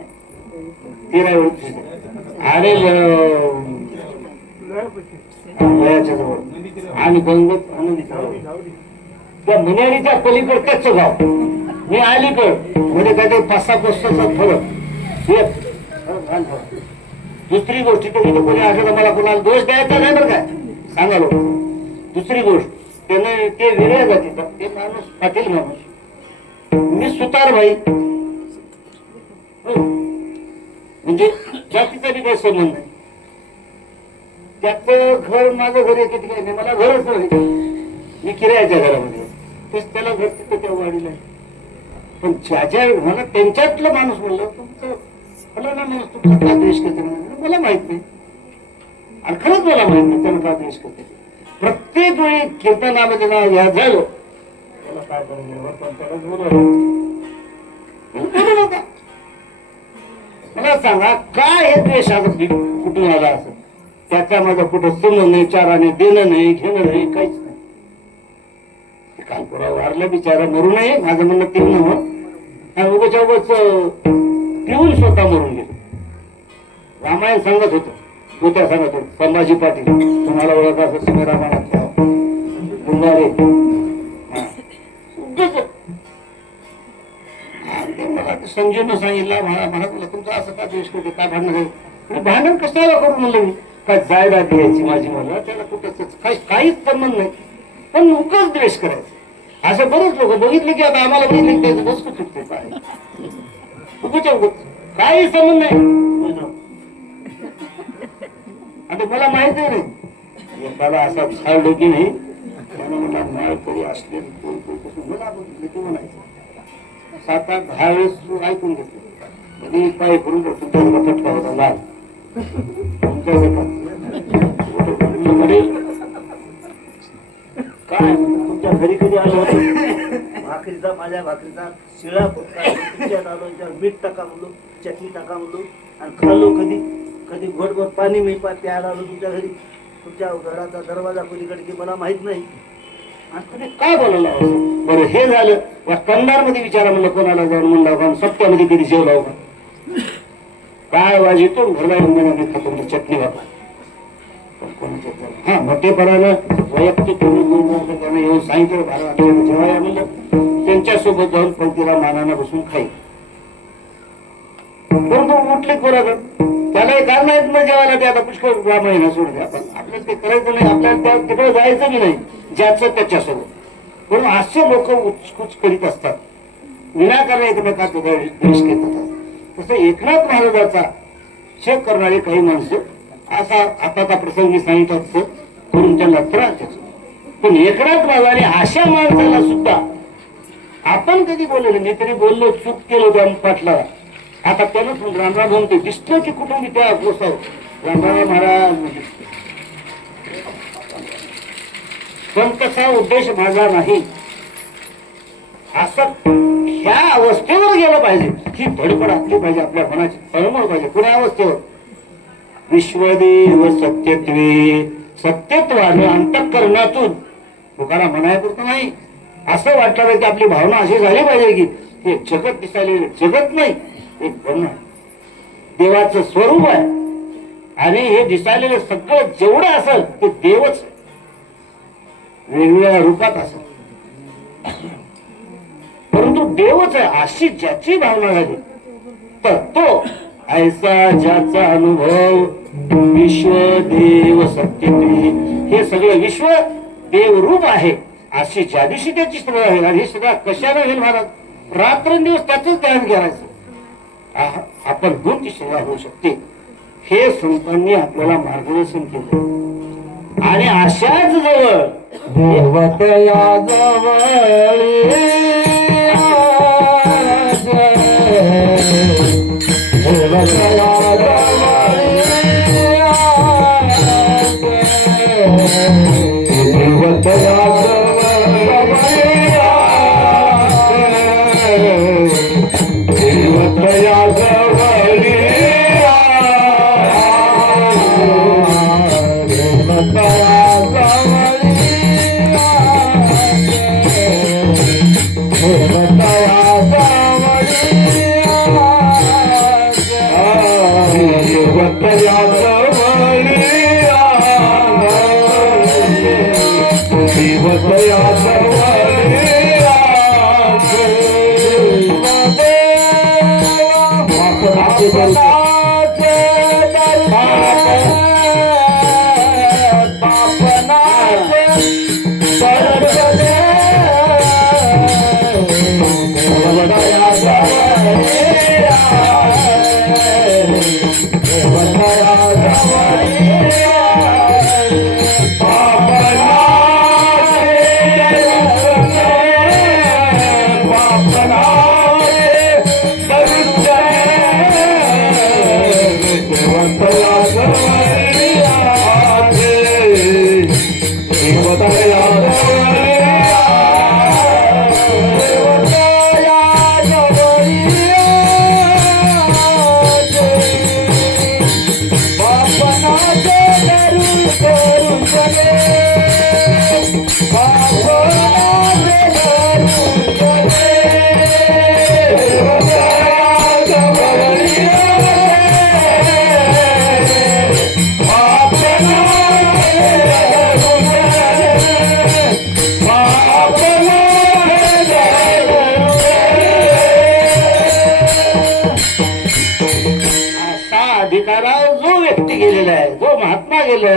ती रायवाडी आणि वयाच्या जवळ आणि गंगत आनंदीचा त्या मुन्यारीच्या पलीकड त्याच गाव मी अलीकड म्हणजे काहीतरी 5-6 वर्षाचा फरक दुसरी गोष्ट तर इथे कोणी असं मला कोणाला दोष द्यायचा नाही बरं काय सांगा लोक दुसरी गोष्ट त्याने ते वेगळ्या जातीचा ते माणूस पाटील माणूस मी सुतार भाई म्हणजे जातीचा बी काही संबंध नाही त्याचं घर माझं घर आहे किती काय नाही मला घरच नाही मी किरायाच्या घरामध्ये तेच त्याला घर तिथं त्या वाढीला पण ज्याच्या मला त्यांच्यातलं माणूस म्हणलं तुमचं फलाना माणूस तुमचा का द्वेष करते मला माहित नाही आणि खरंच मला माहित नाही त्यानं का द्वेष करते प्रत्येक वेळी कीर्तनामध्ये नाव घ्या झालं त्याला काय करायचं मला सांगा काय हे द्वेष कुठून आला असं त्याचा माझा कुठं संबंध नाही चाराने देणं नाही घेणं नाही काहीच नाही कालपुरा वारला बिचारा मरू नये माझं म्हणणं ते नव्हतं उगाच्या उगाच पिऊन स्वतः मरून गेलो रामायण सांगत होतं गोत्या सांगत होत संभाजी पाटील तुम्हाला ओळख असं तुम्ही रामायणात गुंगारे मला संजीवनं सांगितलं मला तुमचा असं का द्वेष करते काय भांडण भांडण कशाला करू म्हणलं मी काय जायदाद द्यायची माझी मला त्याला कुठं काहीच संबंध नाही पण उगाच द्वेष करायचं असं बरेच लोक बघितले की आता आम्हाला बघितले की त्याचं वस्तू चुकते काय उगच काही संबंध नाही आता मला माहिती नाही एखादा असा छाडलो की नाही त्यानं मला माळकरी असले मला म्हणायचं 7-8-10 वेळेस तू ऐकून घेतलं कधी पाय करून तुमचा फटका होता लाल काय तुमच्या घरी कधी आलो भाकरीचा माझ्या भाकरीचा शिळा तुमच्यात आलो मीठ टाका म्हणलो चटणी टाका म्हणलो आणि खाल्लो कधी कधी घोटभर पाणी मी प्यायला आलो तुमच्या घरी तुमच्या घराचा दरवाजा पलीकडे की मला माहित नाही आणि तुम्ही काय बोलायला बरं हे झालं या कंदार मध्ये विचारा म्हणलं कोणाला जाऊन म्हणलं सत्यामध्ये कधी जेवला होता काय वाजितो घरला येऊन खातो चटणी वापरा हा मोठेपणानं वैयक्तिक त्यांना येऊन सांगितलं जेवायला म्हणलं त्यांच्यासोबत जाऊन पंक्तीला मानानं बसून खाईल बरोबर उठले कोणाकडे त्याला कारण आहेत ना जेवायला ते आता पुष्कळ महिना सोडून द्या आपण आपल्याला ते करायचं नाही आपल्याला तिकडे जायचं बी नाही ज्याचं त्याच्यासोबत म्हणून असे लोक उचकुच करीत असतात विनाकारण एकमेकात द्वेष घेत असतात तसं एकनाथ महाराजाचा शेक करणारे काही माणसं असा आताचा प्रसंग मी सांगितलं असतं करून त्यांना त्रास देतो पण एकनाथ महाराजांनी अशा माणसाला सुद्धा आपण कधी बोललो मी तरी बोललो, चूक केलो त्या पाटला. आता त्यानंच रामराव म्हणते विष्णूची कुटुंबी त्या गोसाव रामराव महाराज. पण तसा उद्देश माझा नाही. असं ह्या अवस्थेवर गेलं पाहिजे, ही धडपड असली पाहिजे आपल्या मनाची, तळमळ पाहिजे. कुण्या अवस्थेवर? विश्वदेव सत्यत्वे, सत्यत्वाने अंतःकरणातून. तुकाराम म्हणायपुरतं नाही, असं वाटलं की आपली भावना अशी झाली पाहिजे की हे जगत दिसायले जगत नाही, एक ब्रह्म देवाचं स्वरूप आहे आणि हे दिसायलेलं सगळं जेवढं असेल ते देवच वेगवेगळ्या रूपात असेल, परंतु देवच आहे अशी ज्याची भावना झाली तर तो ऐसा ज्याचा अनुभव विश्व देव सत्यत्वे. हे सगळं विश्व देवरूप आहे अशी ज्या दिवशी त्याची श्रद्धा आहे. आणि ही श्रद्धा कशाने होईल महाराज? रात्रंदिवस त्याच ध्यान करायचं. आपण गुण ती श्रद्धा होऊ शकते. हे संतांनी आपल्याला मार्गदर्शन केलं. आणि अशाच जवळ देवतया जवळी देवतया जवळी देवतया देवतया जवळी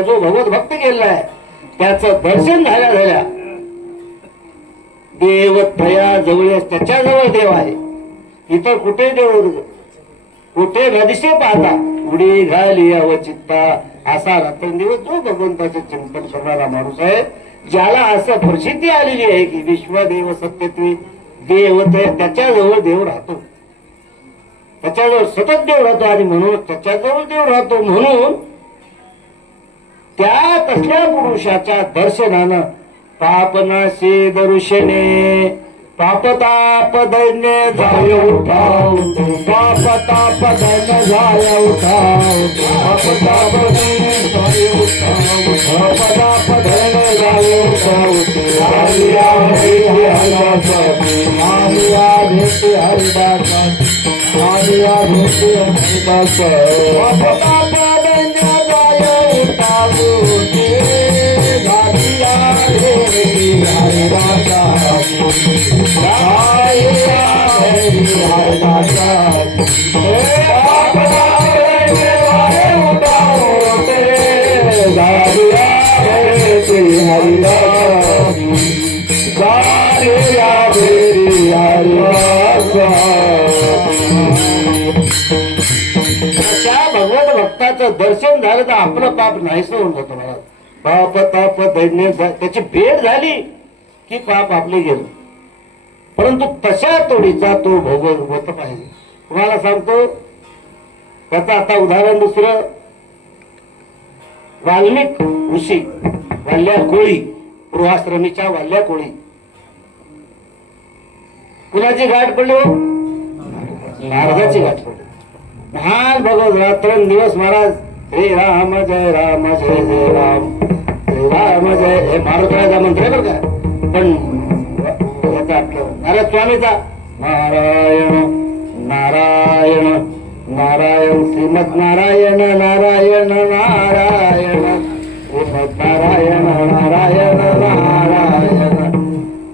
जो भगवत भक्त गेलेला आहे त्याचं दर्शन झाल्या झाल्या देव तया जवळ, त्याच्या जवळ देव आहे. इतर कुठे देव, कुठे नदिशे पाहता उडी घाली अवचित्ता. असा रात्रंदिवस जो भगवंताचे चिंतन करणारा माणूस आहे, ज्याला असं प्रसिद्धी आलेली आहे की विश्वदेव सत्यत्वे, देव त्याच्याजवळ देव राहतो, त्याच्याजवळ सतत देव राहतो. आणि म्हणून त्याच्याजवळ देव राहतो म्हणून त्या तसल्या पुरुषाच्या दर्शनानं पापनाशी दर्शने पापताप दैन्य जाय उठाव, पापताप दैन्य जाय उठाव, पापताप दैन्य जाय उठाव, पापताप दैन्य जाय उठाव. आलिया भेटी हरिदासा, आलिया भेटी हरिदासा, आलिया भेटी हरिदासा. पापताप दैन्य जाय उठाव, आलिया भेटी हरिदासा, भगवत भक्ताचं दर्शन झालं तर आपलं पाप नाहीस होऊन जातो. पाप ताप दैन्य त्याची भेट झाली की पाप आपले गेलं. परंतु तशा तोडीचा तो भोग होत पाहिजे. तुम्हाला सांगतो त्याचं आता उदाहरण दुसरं. वाल्मिक ऋषी, वाल्या कोळी, पूर्वाश्रमीच्या वाल्या कोळी, कुणाची गाठ पडली हो? नारदाची गाठ पडली. महान भगवत रात्रंदिवस महाराज हे राम जय राम जय जय राम, जय राम जय, हे मारुतीचा मंत्र आहे बरं का. पण याचा आपलं नारद स्वामीचा नारायण नारायण नारायण श्रीमद नारायण नारायण नारायण श्रीमद नारायण नारायण नारायण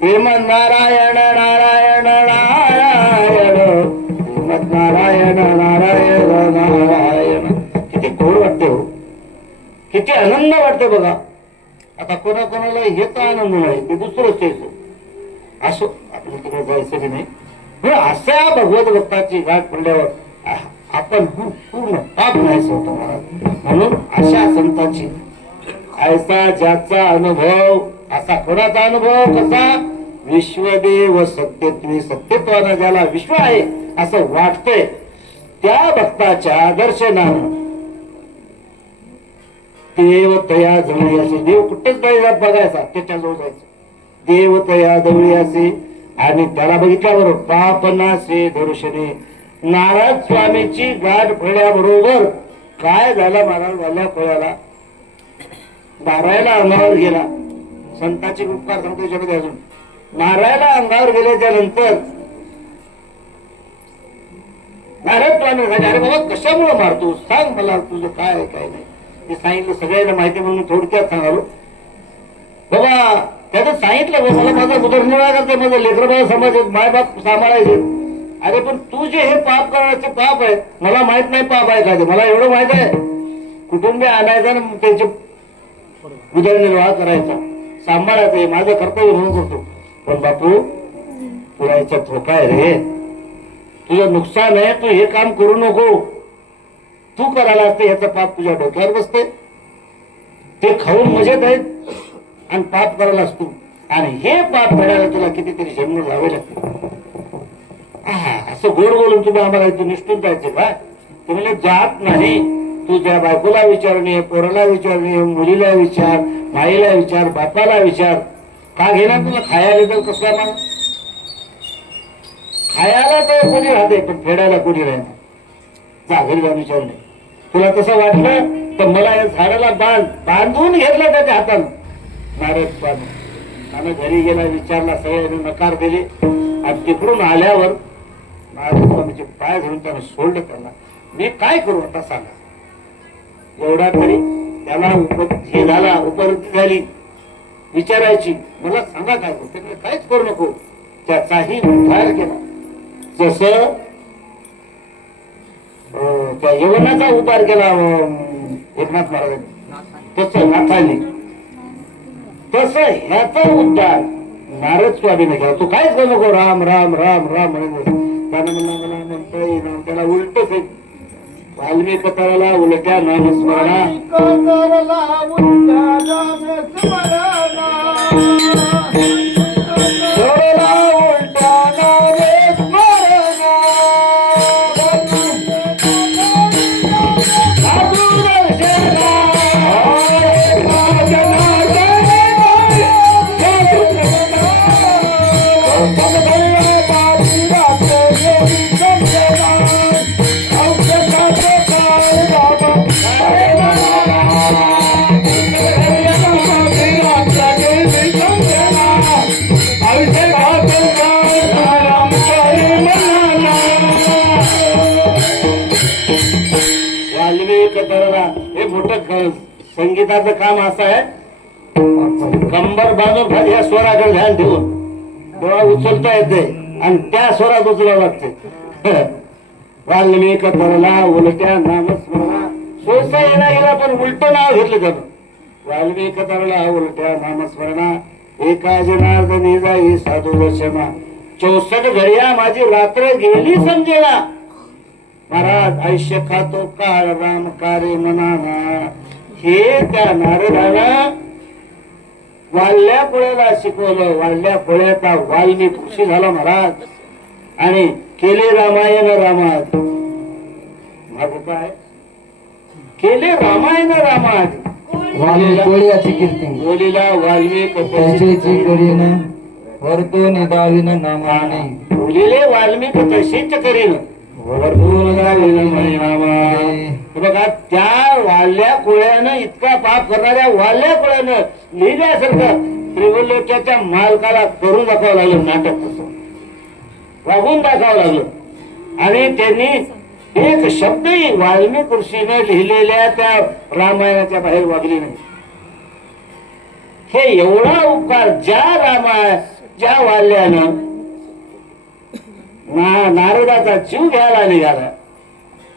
श्रीमद नारायण नारायण नारायण श्रीमद नारायण नारायण नारायण. किती गोड वाटते हो, किती आनंद वाटते बघा. आता कोणाकोणाला हेच आनंद नाही, ते दुसरंच येतो. असो आपल्या तिकडे जायचं की नाही. पण अशा भगवत भक्ताची गाठ पडल्यावर आपण पूर्ण पाप नाही होतो महाराज. म्हणून अशा संतांची ऐसा ज्याचा अनुभव, असा कोणाचा अनुभव कसा? विश्वदेव सत्यत्वे, सत्यत्वानं ज्याला विश्व आहे असं वाटतंय त्या भक्ताच्या दर्शनानं देव तया जवळी असे. देव कुठेच नाही जात बघायचा, त्याच्या जवळ जायचं. देव तया जवळी असे आणि त्याला बघितल्यावर पापनासे दर्शने. नारद स्वामीची गाठ पडल्याबरोबर काय झालं महाराज झाल्या खोळ्याला? नारायणा अंगावर गेला. संतांची उपकार सांगतो याच्यामध्ये अजून. नारायणा अंगावर गेल्याच्या नंतर नारद स्वामी म्हणाले, अरे बाबा कशामुळे मारतो, सांग मला तुझं काय आहे काय नाही. ते सांगितलं, सगळ्यांना माहिती म्हणून थोडक्यात सांगालो. बाबा त्याचं सांगितलं, मला माझा उदरनिर्वाह करते, माझं लेकरबाळ समाजात मायबाप सांभाळायचे. अरे पण तू जे हे पाप करण्याचे पाप आहे, मला माहित नाही पाप आहे काय ते. मला एवढं माहित आहे, कुटुंबीय आणायचं आणि त्याचे उदरनिर्वाह करायचा, सांभाळायचं, हे माझं कर्तव्य म्हणून करतो. पण बापू तुला याचा धोका आहे रे, तुझं नुकसान आहे, तू हे काम करू नको. तू करायला असते याचं पाप तुझ्या डोक्यावर बसते. ते खाऊन मजेत आहेत आणि पाप करायला असतो, आणि हे पाप करायला तुला कितीतरी जन्म लावे लागते. असं गोड बोलून तुम्ही आम्हाला इथं निष्ठून जायचे का? तुम्ही जात नाही. तू त्या बायकोला विचारणे, पोराला विचारणे, मुलीला विचार, माईला विचार, बापाला विचार. का घेणार तुला खायला तर कसला मान? खायला तर कोणी राहते पण फेडायला कोणी राहणार. जा घरी जाऊन विचारणे. तुला तसं वाटलं तर मला या झाडाला बांधून घेतलं त्याच्या हातानं. नारद स्वामी आम्ही घरी गेला, विचारला, सगळ्यांनी नकार दिले. आणि तिकडून आल्यावर नारद स्वामीचे पाय धरून त्यानं सोडलं. त्यांना मी काय करू आता सांगा. एवढा तरी त्याला हे झाला, उपरती झाली विचारायची, मला सांगा काय करू. त्याने काहीच करू नको, त्याचाही उद्धार केला. जसं त्या यवनाचा उद्धार केला एकनाथ महाराजांनी, तसं नाथाने, तसं ह्याचा उद्धार नारद स्वामीने केला. तू काहीच करू नको, राम राम राम राम म्हणत. त्यानं म्हणलं मला म्हणता येईल, त्याला उलटच आहे. वाल्मिक तराला उलट्या नामस्मरणा, हे मोठं संगीताचं काम असं आहे, कंबर बांधून खाली या स्वराकडे ध्यान ठेवून डोळा उचलता येते आणि त्या स्वरात उचलावं लागते. वाल्मिक तरला उलट्या नामस्मरणा. सोयसा येणा गेला पण उलट नाव घेतलं त्यानं. वाल्मिक तरला उलट्या नामस्मरणा, एका जनार्दनी जाई साधू दर्शना. 64 घडिया माझी रात्र गेली समजेना. महाराज आयुष्य खातो काळ राम कारे मनाना. हे त्या नारदाला वाल्ल्या पोळ्याला शिकवलं. वाल्ल्या पोळ्याचा वाल्मिक ऋषी झाला महाराज आणि केले रामायण रामाज. माझं काय केले रामायण रामाज. वाल्मिक कोळ्याची कीर्ती बोलीला वाल्मिक तसेची करीन वर्तून दाविन नामाने बोलिले वाल्मिक तशीच करीन वर्तून दाविन नामाने. बघा त्या वाल्या कोळ्यानं इतका पाप करणाऱ्या वाल्या कोळ्यानं लिहिल्यासारखं त्रिवलोक्याच्या मालकाला करून दाखवावं लागलं. नाटक तसं वागून दाखवावं लागलं आणि त्यांनी एक शब्दही वाल्मिक ऋषीने लिहिलेल्या त्या रामायणाच्या बाहेर वागली नाही. हे एवढा उपकार ज्या वाल्यानं नारदाचा जीव घ्यायला निघाला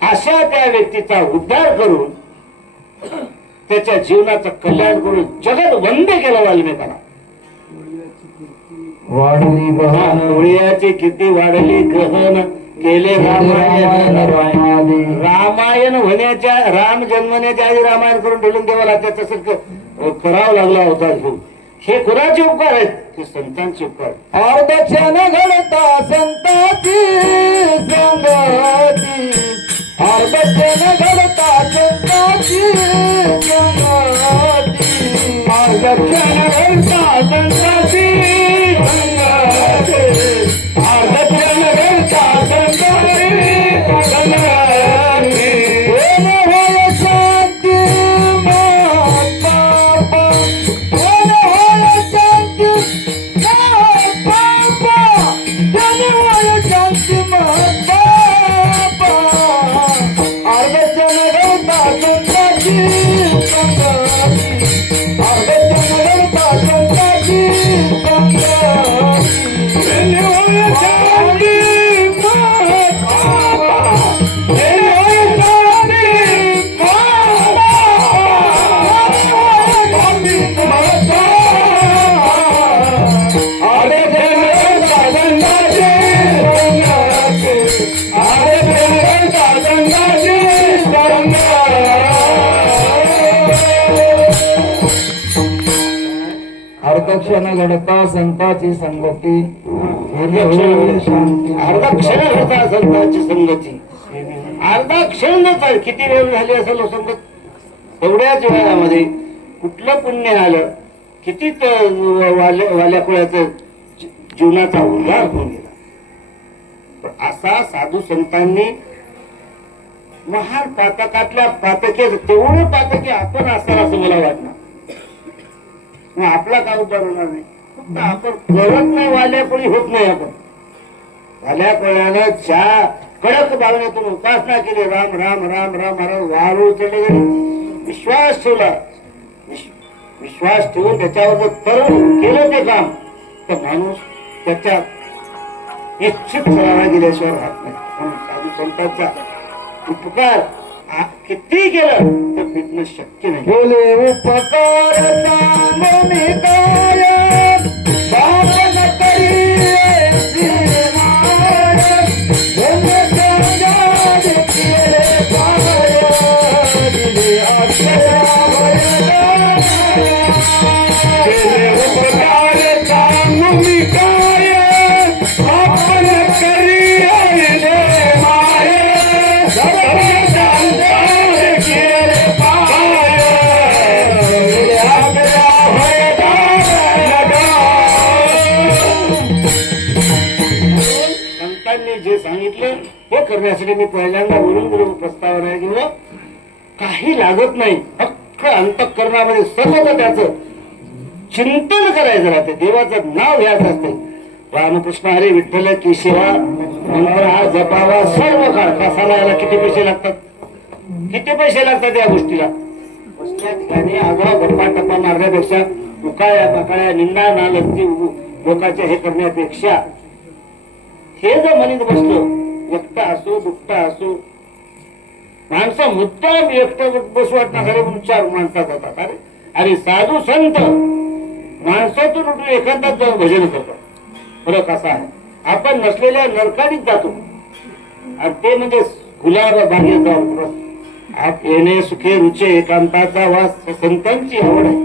अशा त्या व्यक्तीचा उद्धार करून त्याच्या जीवनाचं कल्याण करून जगत वंदे केलं वाल्मिकाला. वाढली बहन कोळ्याची किती वाढली गहन केले रामायण. रामायण होण्याच्या राम जन्मण्याच्या आधी रामायण करून ठेवून देवाला त्याच्यासारखं करावं लागला होता. हे कुणाचे उपकार आहेत? ते संतांचे उपकार. अर्धक्षण घडता संताची संगती अर्धक्षण घडता संताची संगती अर्धक्षण घडता संताची संगती अर्धक्षण घडता संताची संगती होय शांती अर्धक्षण घडता संताची संगती अर्धा क्षण होता संतांची संगती. अर्धा क्षण किती वेळ झाली असेल संगत. एवढ्याच वेळामध्ये कुठलं पुण्य आलं. किती वाल्या कुळ्याचं जीवनाचा उद्धार होऊन गेला. पण असा साधू संतांनी महान पातकातल्या पातके तेवढे पातके आपण असणार असं मला वाटणार. मग आपला काय उद्धार होणार नाही. फक्त आपण करत नाही. वाल्या कोळी होत नाही. आपण वाल्या कोळ्यानं ज्या कडक भावनेतून उपासना केली राम राम राम राम राम वारू चढले गेले विश्वास ठेवला. विश्वास ठेवून त्याच्यावर जर तरुण केलं ते काम तर माणूस त्याच्या इच्छित फळाला गेल्याशिवाय राहत नाही. म्हणून साधू संतांचा उपकार किती केलं तर फिटणं शक्य नाही. बोले उपकार सांगून काय बाबन करी केले काय दिले उपकार सांगून काय बाबन करी जे सांगितलं हे करण्यासाठी मी पहिल्यांदा बोलून गेलो प्रस्तावना आहे किंवा काही लागत नाही. फक्त अंतःकरणामध्ये सतत त्याचं चिंतन करायचं राहते. देवाचं नाव घ्यायचं असते. रामकृष्ण हरी विठ्ठल की सेवा मंत्र हा जपावा सर्व काळ. कसाला याला किती पैसे लागतात? किती पैसे लागतात या गोष्टीला? बसल्या ठिकाणी आगाव गप्पा टप्पा मारण्यापेक्षा उकाळ्या पकाळ्या निंदा नालस्ती लोकांच्या हे करण्यापेक्षा हे जर म्हणत बसलो एकटा असो दुखता असो माणसं मुद्दाम एकटं बसू वाटणार खरे म्हणून चार माणसात जातात. अरे अरे साधू संत माणसातून उठून एखादा जाऊन भजन करतात. फरक असा आहे. आपण नसलेल्या नरकाडीत जातो आणि ते म्हणजे गुलाब बागेत जाऊन येणे सुखे रुचे एकांताचा वास संतांची आवड आहे.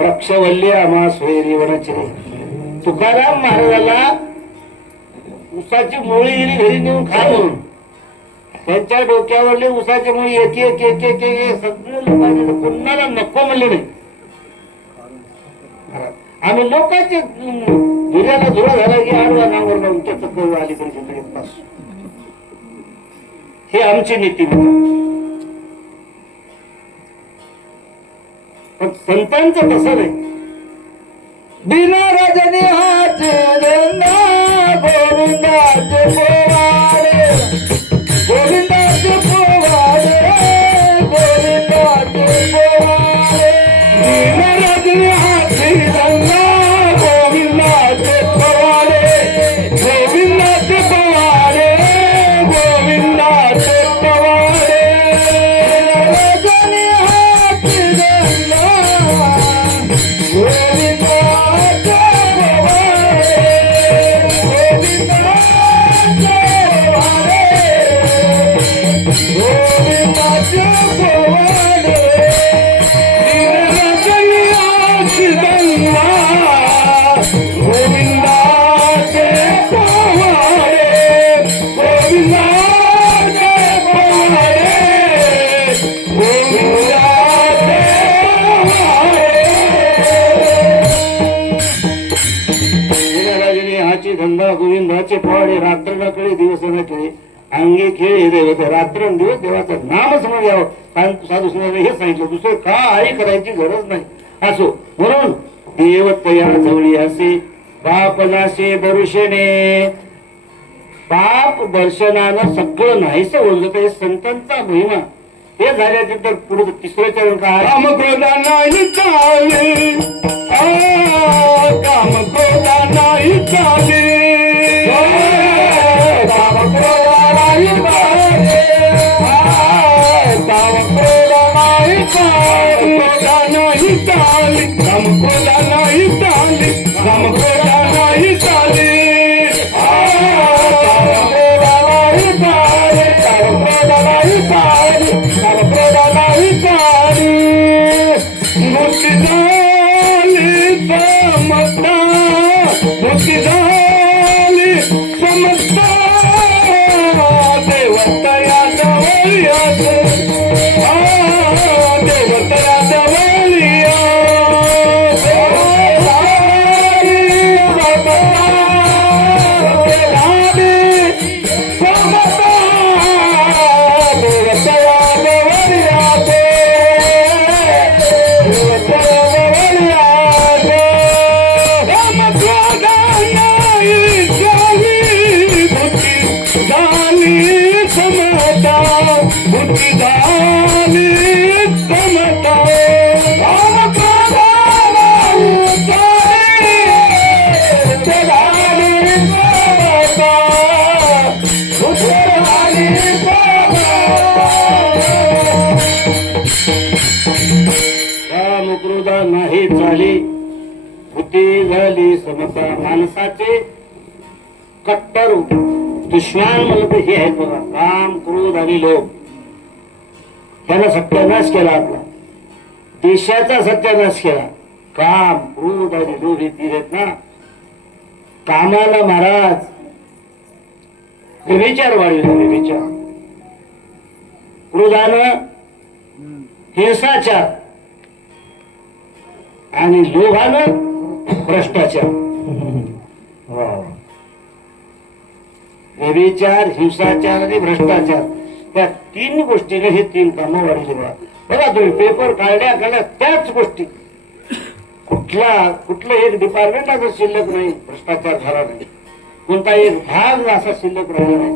वृक्षवल्ली आम्हा सोयरी वनाची तुकाराम महाराजाला उसाची मुळी गेली घरी नेऊन खा म्हणून त्यांच्या डोक्यावरले उसाची मुळी एक एक एक एक एक सगळे लोकांनी पुन्हा नको म्हणले नाही. आम्ही लोकांचे धुऱ्याला धुरा झाला की आडवा नांगर लावून त्याचं कळ आली तरी पास हे आमची नीती. पण संतांचं तसं नाही. बिना रजनी हाचे धंदा गोविंदाचे पोवाडे गोविंदाचे पोवाडे गोविंदाचे पोवाडे बिना रजनी हाचे धंदा गोविंदाचे पोवाडे गोविंदाचे पोवाडे गोविंदाचे पोवाडे रजनी हाचे धंदा हाची धंदा गोविंदाचे पोवाडे रात्र न कळे दिवस न कळे अंगे खेळ हे देवते रात्र दिवस देवाचं नामच घ्यावं. कारण साधू सुनाने हे सांगितलं दुसरं काही करायची गरज नाही. असो म्हणून देवतया जवळी असे बाप नासे दर्शने बाप दर्शनानं सगळं नाहीस ओळखलं तर संतांचा महिमा हे झाल्यानंतर पुढे तिसरं चरण काय काम क्रोधा नाही चाले काम क्रोधा नाही चाले काम क्रोधा नाही चाले काम क्रोधा नाही चाले क्रोधा नाही चाले काम क्रोधा नाही चाले काम क्रोधा नाही चाले नाही झाली बुद्धी झाली समता. माणसाचे कट्टर दुश्मन म्हणलं तर हे आहेत बघा काम क्रोध आणि लोभ. त्याला सत्यानाश केला आपला देशाचा सत्यानाश केला. काम क्रोध आणि लोभ हे तीर आहेत ना. कामाला महाराज विचार वाढविले विचार क्रोधानं हिंसाचार आणि लोभानं भ्रष्टाचार. व्यभिचार हिंसाचार आणि भ्रष्टाचार त्या तीन गोष्टीने हे तीन कामं वाढवली. बघा तुम्ही पेपर काढल्या त्याच गोष्टी कुठलं एक डिपार्टमेंट असं शिल्लक नाही भ्रष्टाचार झाला नाही. कोणता एक भाग असा शिल्लक राहिला नाही.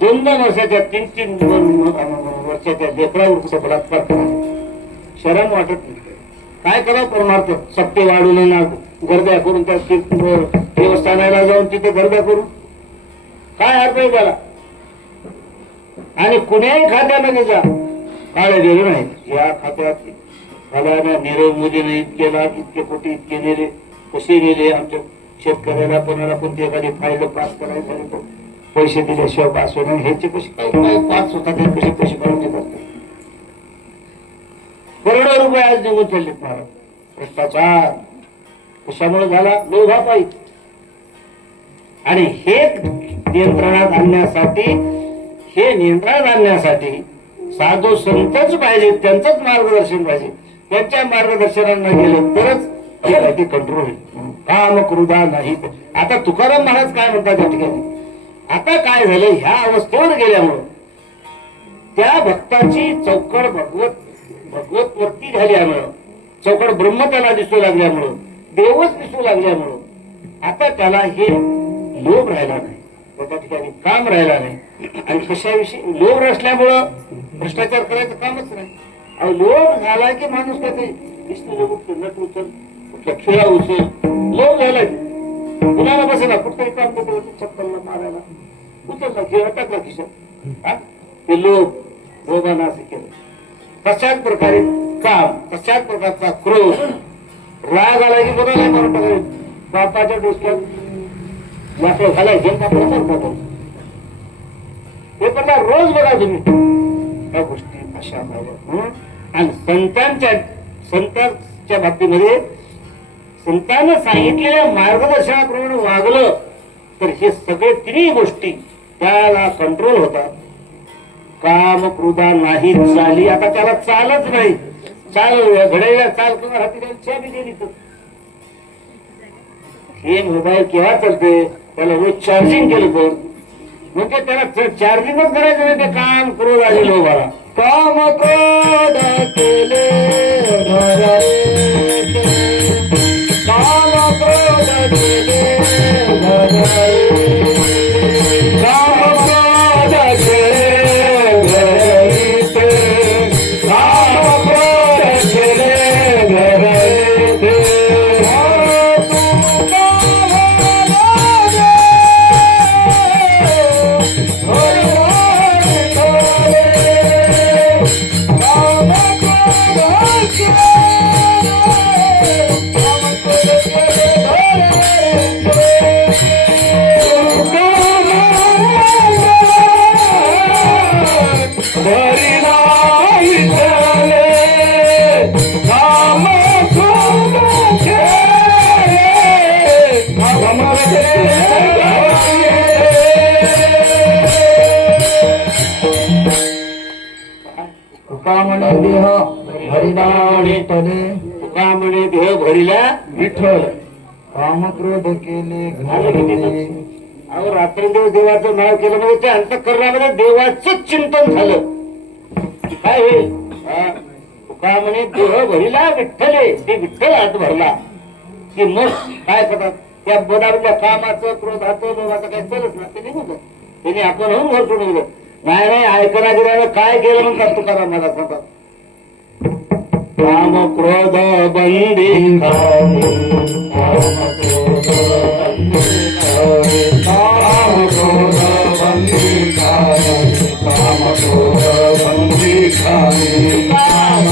2-2 वर्षाच्या 3-3 वर्षाच्या लेकरावर कुठं बलात्कार करा शरम वाटत नाही. काय करा परमार्थ सत्य वाढून ना गर्द्या करून त्या देवस्थानाला जाऊन तिथे गर्द्या करून काय अर्थ आहे त्याला. आणि कुण्याही खात्यामध्ये जा काळे गेले नाहीत. या खात्यात फलाना नीरव मोदीने इतके लाख इतके कोटी इतके नेले कसे नेले. आमच्या शेतकऱ्याला कोणाला कोणती एखादी फाईल पास करायचं झाली तर पैसे दिल्याशिवाय पास होणार. ह्याचे कसे काय पास होतात कसे पैसे काढून देतात. करोडो रुपये आज निघून चाललेत महाराज. भ्रष्टाचार कशामुळे झाला? लोभापायी. आणि हे नियंत्रणात आणण्यासाठी साधू संतच पाहिजे, त्यांचंच मार्गदर्शन पाहिजे. त्यांच्या मार्गदर्शनाला गेलं तरच ते कंट्रोल होईल. काम क्रोधा नाही. आता तुकाराम महाराज काय म्हणतात त्या ठिकाणी, आता काय झालं, ह्या अवस्थेवर गेल्यामुळं त्या भक्ताची चौकड भगवत वरती झाल्यामुळं, चौकड ब्रह्म त्याला दिसू लागल्यामुळं, देवच दिसू लागल्यामुळं आता त्याला हे लोभ राहिला नाही, त्या ठिकाणी काम राहिला नाही. आणि कशाविषयी लोभ असल्यामुळं भ्रष्टाचार करायचं कामच नाही. अहो, लोभ झाला की माणूस काय ते नट उचल, कुठल्या खेळा उचल, लोभ झाला की कुणाला बसेला कुठतरी काम करतो, चप्पलला मारायला उचलला, खेळ टाकला खिशात. ते लोभानं असं केलं. तशाच प्रकारे काम, तशाच प्रकारचा क्रोध, राग आला की कोणाला मारून टाकायचं, बापाच्या डोक्यात वाटलं घालायचे, हे पण रोज बघा तुम्ही त्या गोष्टी अशा पाहिजे. आणि संतांच्या बाबतीमध्ये संतांना सांगितलेल्या मार्गदर्शनाप्रमाणे वागलं तर हे सगळे तिन्ही गोष्टी त्याला कंट्रोल होतात. काम क्रोधा नाही चाली. आता त्याला चालच नाही. चाल घड्याला चाल किंवा हाती चाबी दिली तर हे मोबाईल केव्हा चालते, त्याला रोज चार्जिंग केलं तर म्हणजे त्याला चार्जिंगच करायचं नाही. ते काम क्रोध आले लोभाला. काम क्रोध केले घरे, काम क्रोध केले घरे, काम क्रोध केले घरे, काम क्रोध केले घरे. देह भरिला विठ्ठले, तुका म्हणे देह भरिला विठ्ठल. काम क्रोध केले घरे. अहो, रात्रंदिवस देवाचं नाव केलं म्हणजे त्या अंतःकरणामध्ये देवाचं चिंतन झालं. काय होईल? तुका म्हणे देह भरिला विठ्ठले, ते विठ्ठल हात भरला की मग काय करतात त्या बदारल्या कामाचं क्रोधाचं लोभाचं काय चालत ना, ते निघून जात. त्याने आपण होऊन घर सोडून गेलं. नाही नाही ऐकला गेल्यानं काय केलं म्हणतात तुकाराम महाराज म्हणतात, काम क्रोध बंदी काम क्रोध बंदी खाने, काम क्रोध बंदी खाने, काम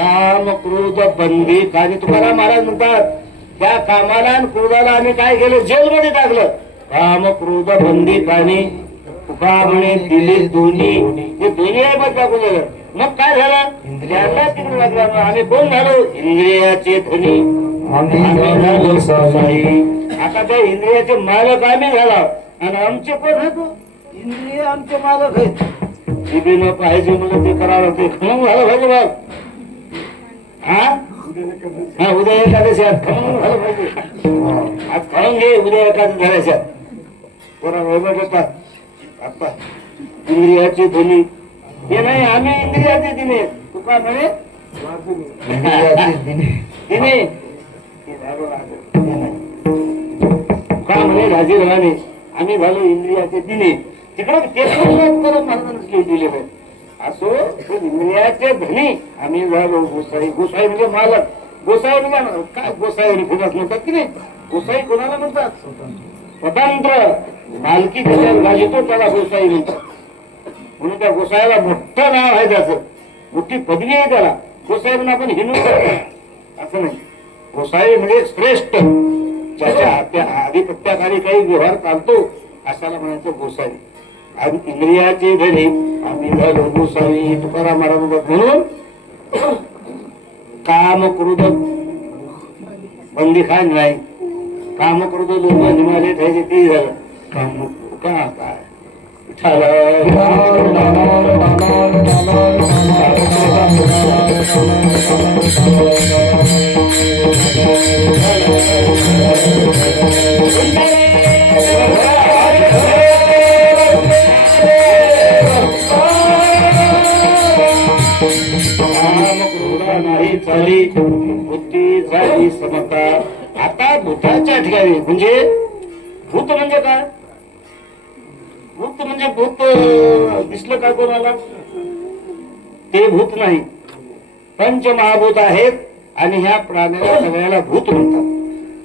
काम क्रोध बंदी खाणे. तुकाराम महाराज म्हणतात त्या कामाला आणि क्रोधाला आम्ही काय केलं, जेलमध्ये टाकलं. काम क्रोध बंदी कानी तुका म्हणे दिले दोन्ही. हे दोन्ही आहे बघ दाखवलेलं. मग काय झालं त्याला तिकडे लागला. आम्ही कोण झालो इंद्रियाचे धनी आम्ही झालो साई. आता त्या इंद्रियाचे मालक आम्ही झाला आणि आमचे कोण होतो इंद्रिय आमचे मालक आहेत. जिभेनं पाहिजे म्हणून ते करावं ते खणून झालं पाहिजे बघ. हा उद्या एकादशी आज खणून झालं पाहिजे. आज खणून घे उद्या एकादशी झाल्याच्या बरोबर आता इंद्रियाचे धनी हे नाही आम्ही इंद्रियाचे दिने. तुका म्हणे दिने तुका म्हणे राजे राणे आम्ही झालो इंद्रियाचे दिने. तिकडे ते महाराजांनी दिलेलं आहे. असो इंद्रियाचे धनी आम्ही झालो गोसाई. गोसाई म्हणजे मालक. गोसाई म्हणजे काय गोसाई फिरत म्हणतात की नाही. गोसाई कोणाला म्हणतात स्वतंत्र मालकी त्याच्यावर गाजतो त्याला गोसाई म्हणतात. म्हणून त्या गोसाईला मोठं नाव आहे त्याचं मोठी पदवी आहे त्याला. गोसाई म्हणून आपण हिंदू असं नाही. गोसाई म्हणजे श्रेष्ठ ज्याच्या आधिपत्याखाली काही व्यवहार चालतो अशाला म्हणायचं गोसाई. आणि इंद्रियाचे धनी आम्ही झालो गोसाई. तुकाराम महाराज म्हणून काम क्रोध बंदी खान नाही. काम क्रोध लोक हिमालय ठेवायचे ते झालं काम का काय नाही चाली बुद्धी झाली समता. आता भूताच्या ठिकाणी म्हणजे भूत म्हणजे काय. भूत म्हणजे भूत दिसलं का कोणाला ते भूत नाही. पंचमहाभूत आहेत आणि ह्या प्राण्याला सगळ्याला भूत म्हणतात.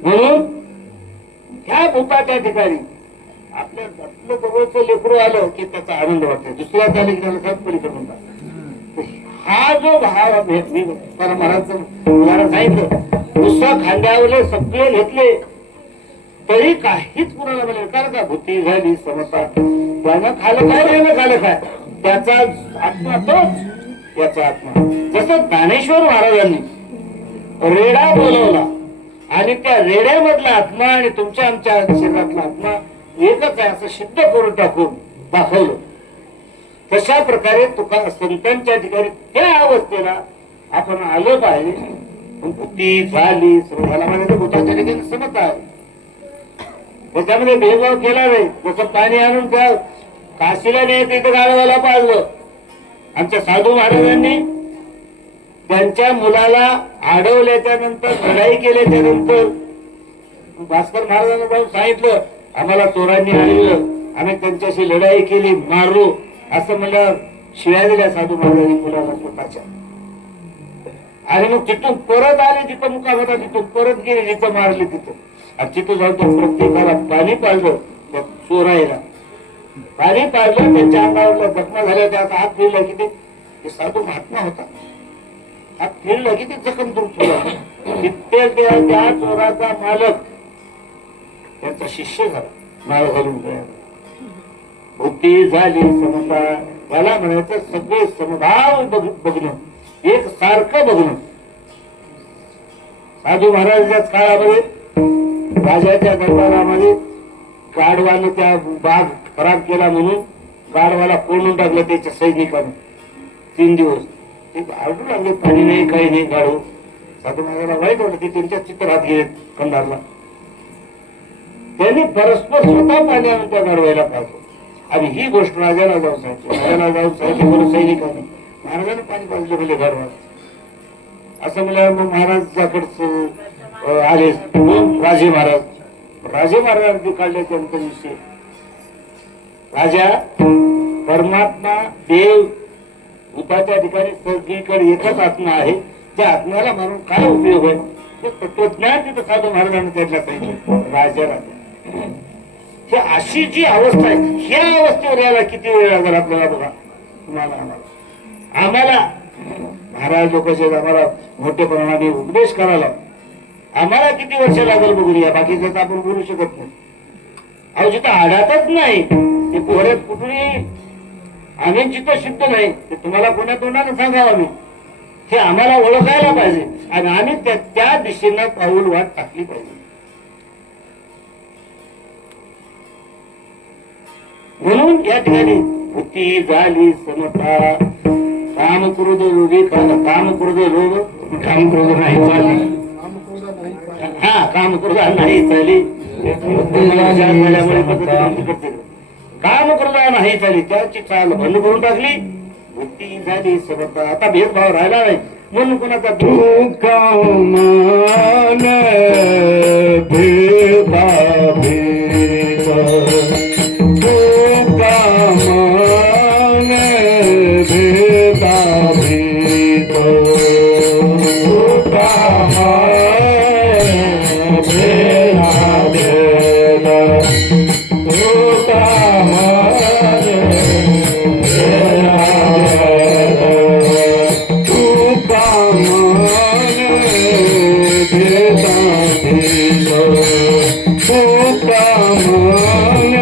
म्हणून ह्या भूताच्या ठिकाणी आपल्या आपलं जवळचं लेकरू आलं की त्याचा आनंद वाटतो. दुसऱ्या आलं की त्याला सातपरीकर म्हणतात. हा जो भाव मी महाराज सांगितलं नुसतं खांद्यावरले सगळे घेतले तरी काहीच कुणाला मिळेल. कारण का भूती झाली समता. त्यानं खालं काय त्यानं खालं काय त्याचा आत्मा तोच याचा आत्मा. जसं ज्ञानेश्वर महाराजांनी रेडा बोलवला आणि त्या रेड्यामधला आत्मा आणि तुमच्या आमच्या शरीरातला आत्मा एकच आहे असं सिद्ध करून टाकून दाखवलं. तशा प्रकारे तुका संतांच्या ठिकाणी त्या अवस्थेला आपण आलं पाहिजे. बुद्धी झाली सर्वाला म्हणायचं भूताच्या ठिकाणी समजता आहे. त्याच्यामध्ये भेदभाव केला नाही. जसं पाणी आणून त्या काशीला नाही तिथं गाडवाला पाजलं. आमच्या साधू महाराजांनी त्यांच्या मुलाला अडवल्याच्या नंतर लढाई केल्याच्या नंतर भास्कर महाराजांना जाऊन सांगितलं आम्हाला चोरांनी आणलं आम्ही त्यांच्याशी लढाई केली मारलो असं म्हणल्यावर शिव्या दिल्या साधू महाराजांनी मुलाला स्वतःच्या. आणि मग तिथून परत आले जिथं मुकाम होता तिथून परत गेले जिथं मारले तिथं. आणि तिथं जाऊन तो प्रत्येकाला पाणी पाजलं. त्या चोरायला पाणी पाजलं. त्यांच्या अंगावरला जखमा झाल्या त्याचा हात फिरला की ते साधू महात्मा होता. हात फिरला की ते जखम दूर ठेवला. त्या चोराचा मालक त्याचा शिष्य झाला. नाव घालून गया. बुद्धी झाली समता. मला म्हणायचं सगळे समभाव बघणं एक सारखं बघणं. साधू महाराजांच्याच काळामध्ये राजाच्या दरबारामध्ये गाढवानं त्या बाग खराब केला म्हणून गाढवाला कोंडून टाकलं त्याच्या सैनिकानं. 3 दिवस ते आरडू लागले पाणी नाही काही नाही. गाढव साधू महाराजांना वाईट वाटलं की त्यांच्या चित्रात गेले कंधारला. त्यांनी परस्पर स्वतः पाणी आणून त्या गाढवायला पाहिजे. आणि ही गोष्ट राजाला जाऊन सांगितली. राजाला जाऊन सांगितली बरं सैनिकांनी महाराजांनी पाणी पाजलं म्हणजे गाढवा असं म्हणल्यावर मग महाराजाकडचं आले राजे महाराज. राजे महाराजांनी काढल्याच्या नंतर विषय राजा परमात्मा देव भूताच्या ठिकाणी सगळीकडे एकच आत्मा आहे. त्या आत्म्याला मारून काय उपयोग आहे ते तत्वज्ञान तिथं साधू महाराजांनी त्यातल्या सांगितलं राजाला. ही अशी जी अवस्था आहे ह्या अवस्थेवर यायला किती वेळ लागेल आपल्याला बघा. तुम्हाला आम्हाला महाराज लोक आम्हाला मोठे प्रमाणाने उपदेश करायला आम्हाला किती वर्ष लागेल बघून या. बाकीचं आपण बोलू शकत नाही. अहो जिथं आढळतच नाही ते पोहऱ्यात कुठूनही आम्ही जिथं शुद्ध नाही ते तुम्हाला कोणा तोंडानं सांगावं आम्ही हे आम्हाला ओळखायला पाहिजे आणि आम्ही त्या दिशेनं पाऊल वाट टाकली पाहिजे. म्हणून या ठिकाणी बुद्धी झाली समता काम क्रोध लोभी काम क्रोध लोभ काम क्रोध नाही चालली. हा काम क्रोध नाही चाली काम क्रोध नाही चाली त्याची चाल बंद करून टाकली. बुद्धी झाली समता आता भेदभाव राहिला नाही म्हणून कोणाचा तू कामान भेदा भेद तू कामान भेदा भेद तू कामान भेदा भेद तू कामान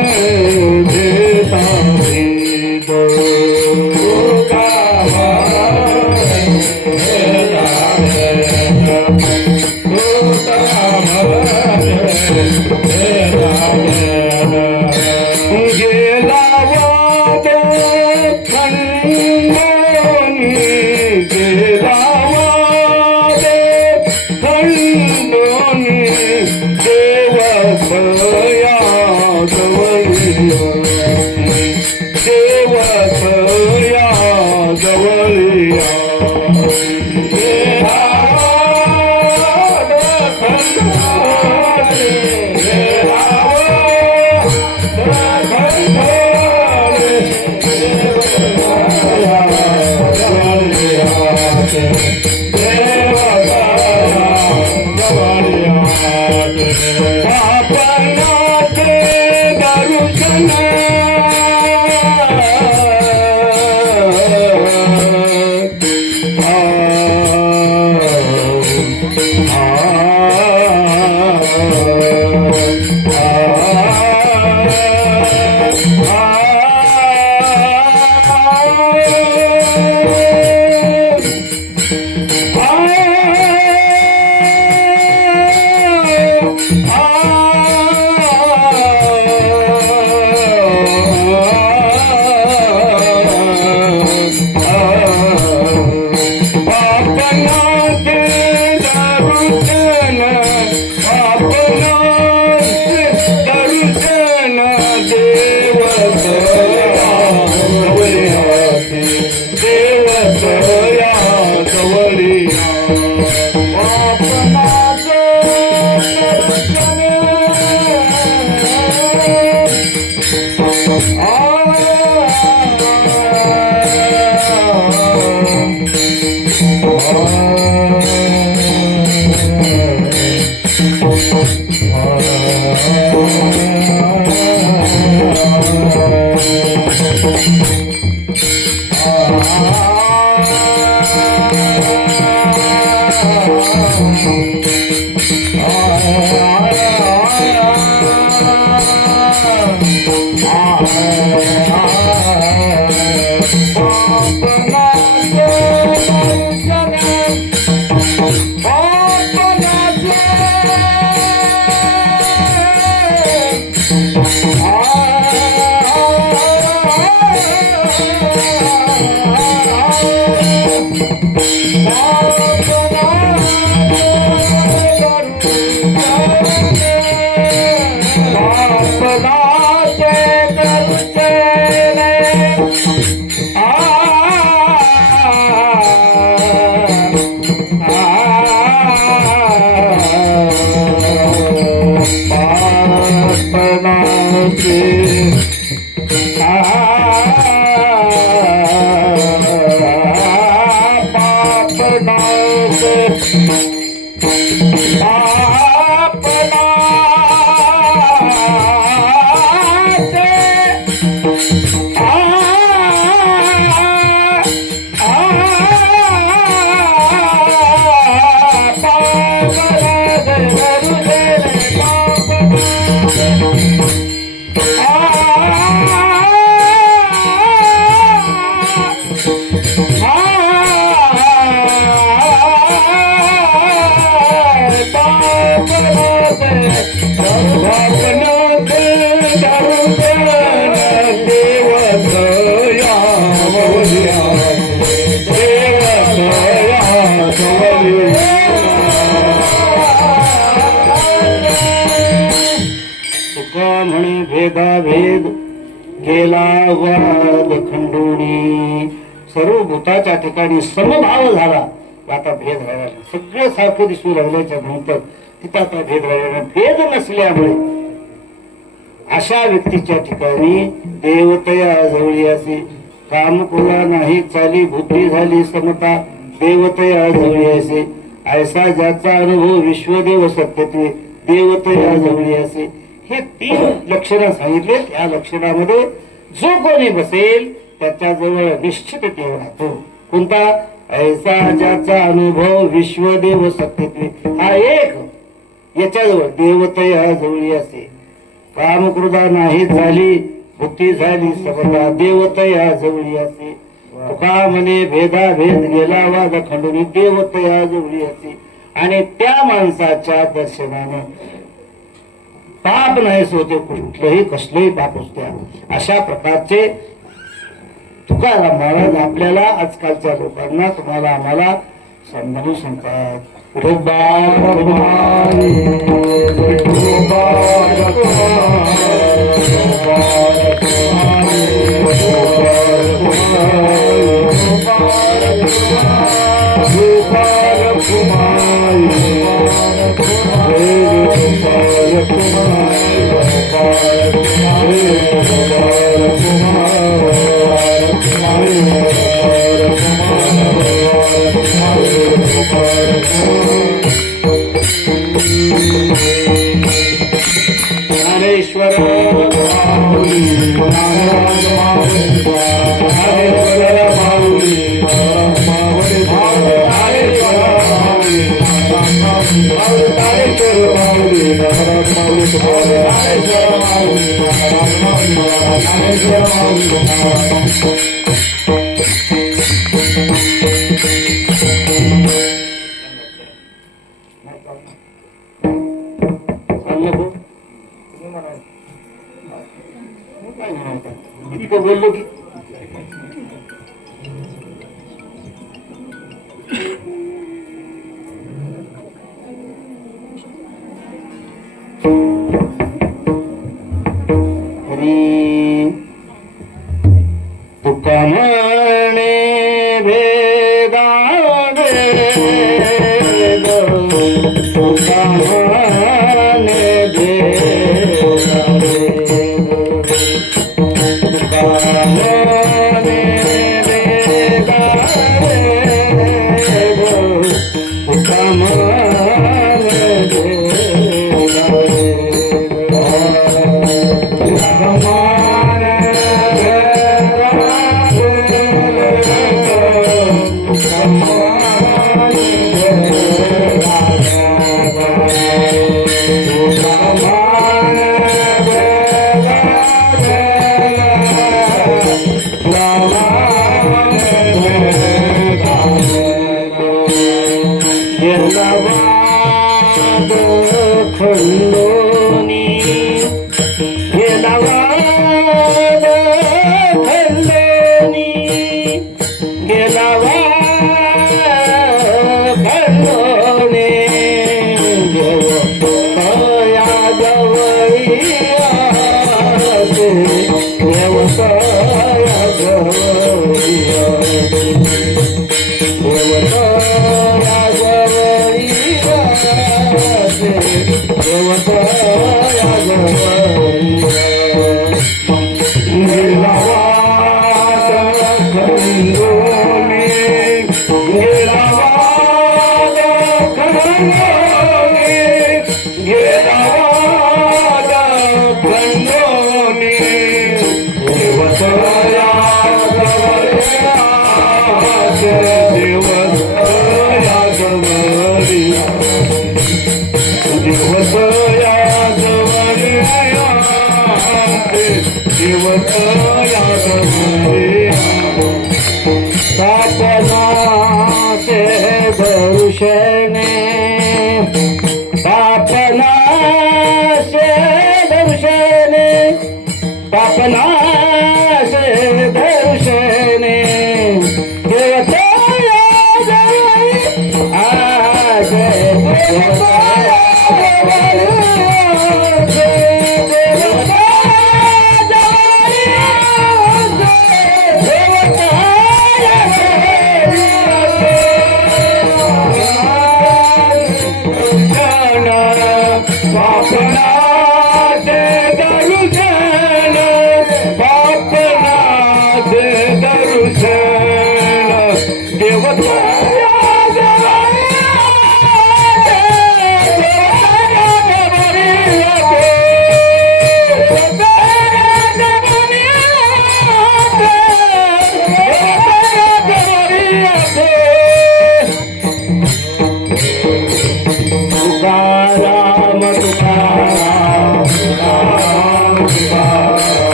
भावनात दर्शन देवतया मौर्या देवतया मौर्या तुका म्हणे भेदाभेद गेला वाद खंडोनी सर्व भूताच्या ठिकाणी समभाव झाला. आता भेद राहिला नाही. सगळं सारखं दिसू लागल्याच्या नंतर तिथं आता भेद राहिला नाही. भेद नसल्यामुळे अशा व्यक्तीच्या ठिकाणी देवतया जवळी असे कामकुला नाही चाली बुद्धी झाली समता देवतया जवळी असे ऐसा ज्याचा अनुभव विश्वदेव सत्यत्वे देवतया जवळी असे. हे 3 लक्षणं सांगितले. या लक्षणामध्ये जो कोणी बसेल त्याच्याजवळ निश्चित देव राहतो. कोणता? ऐसा ज्याचा अनुभव विश्वदेव सत्यत्वे हा एक याच्याजवळ देवतया जवळी असे कामक्रोधा नाही झाली बुद्धी झाली समता देवतया जवळी असे. तुका म्हणे भेदाभेद गेला वाद खंडोनी देवतया जवळी असे. आणि त्या माणसाच्या दर्शनानं पाप नाहीच होते. कुठलंही कसलंही पाप असते. अशा प्रकारचे तुकाराम महाराज आपल्याला आजकालच्या लोकांना तुम्हाला आम्हाला समजावून सांगतात. ज्ञानेश्वर इतकं बोललो की तुका म्हणे भेदाभेद तुका म्हणे भेदाभेद तुका म्हणे भेदाभेद तुका म्हणे खंडोनी गेला वाद खंडोनी गेला वाद खंडोनी देवतया जवळी आसे देवतया जवळी आसे देवतया जवळी आसे देवतया जवळी गेला वाद खंडोनी गेला वाद खंडोनी गेला वाद खंडोनी देवतया जवळी आसे देवतया जवळी देवतया जवळी देवतया जवळी स्थापना से दर्शने स्थापना Thank you.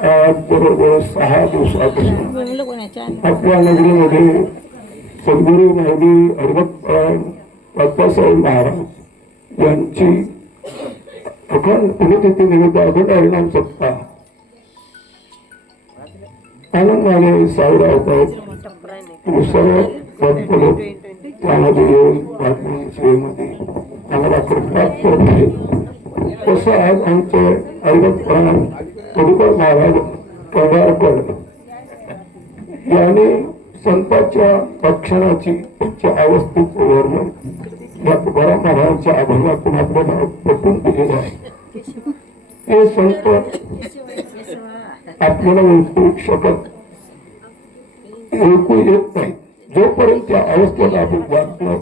आज बरोबर 6 दिवसापासून आपल्या नगरीमध्ये सद्गुरू माऊली हरभत बाप्पासाहेब महाराज यांची अखंड पुण्यतिथी निमित्त अखंड हरिनाम सप्ताह आनंदाने साजरा होत आहेत. सर्व भक्तलोक त्यामध्ये येऊन बातमी सेवेमध्ये आम्हाला कृपात करत आहेत. तसं आज आमचे हरिभक्त प्राण मधुकर महाराज पगारकर यांनी संतांच्या रक्षणाची त्यांच्या अवस्थेचं वर्णन या तुकाराम महाराजांच्या अभंगातून आपल्याला पटवून दिलेलं आहे. हे संत आपल्याला ओळखू शकत ओळखू येत नाही. जोपर्यंत त्या अवस्थेला आपण वाचलो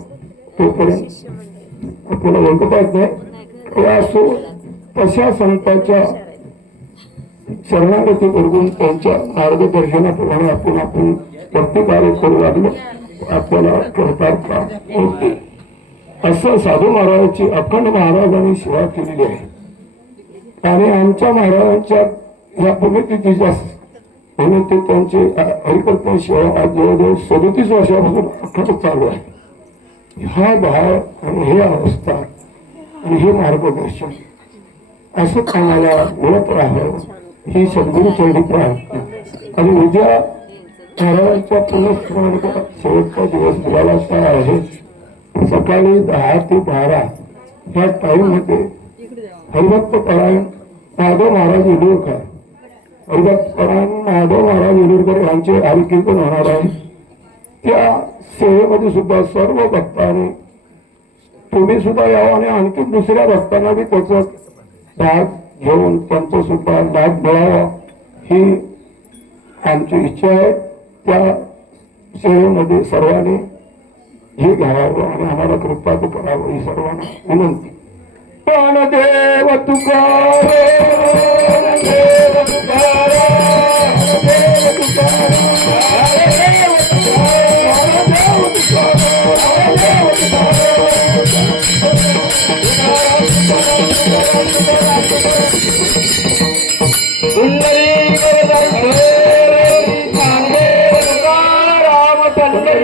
तोपर्यंत आपल्याला ओळखता येत नाही. असो तशा संतांच्या शरणागती करून त्यांच्या मार्गदर्शनाप्रमाणे आपण प्रतिकार्य करू लागलो आपल्याला करता होते. असं साधू महाराजांची अखंड महाराजांनी सेवा केलेली आहे. आणि आमच्या महाराजांच्या या पुण्यतिथीच्या म्हणून ते त्यांचे हरिकल्पना सेवा आज जवळजवळ 37 वर्षापासून अखंड चालू आहे. हा भाव आणि हे अवस्था आणि हे मार्गदर्शन असंच आम्हाला मिळत राहावं ही सद्गुरू चरणी प्रार्थना. आणि उद्या महाराजांच्या पुनस्मरणाचा शेवटचा दिवस बुलावाचा आहे. सकाळी 10 ते 12 या टाईममध्ये हरिभक्त परायण माधव महाराज येडूरकर हरिभक्त परायण माधव महाराज येडूरकर यांचे हरिकीर्तन होणार आहे. त्या सेवेमध्ये सुद्धा सर्व भक्तांनी तुम्ही सुद्धा यावं आणि आणखी दुसऱ्या भक्तांना बी त्याचा भाग घेऊन त्यांचा सुद्धा लाभ मिळावा ही आमची इच्छा आहे. त्या सेवेमध्ये सर्वांनी हे घ्यावं आणि आम्हाला कृपात करावं ही सर्वांना विनंती. प्राणदेव तुकाराम, प्राणदेव तुकाराम.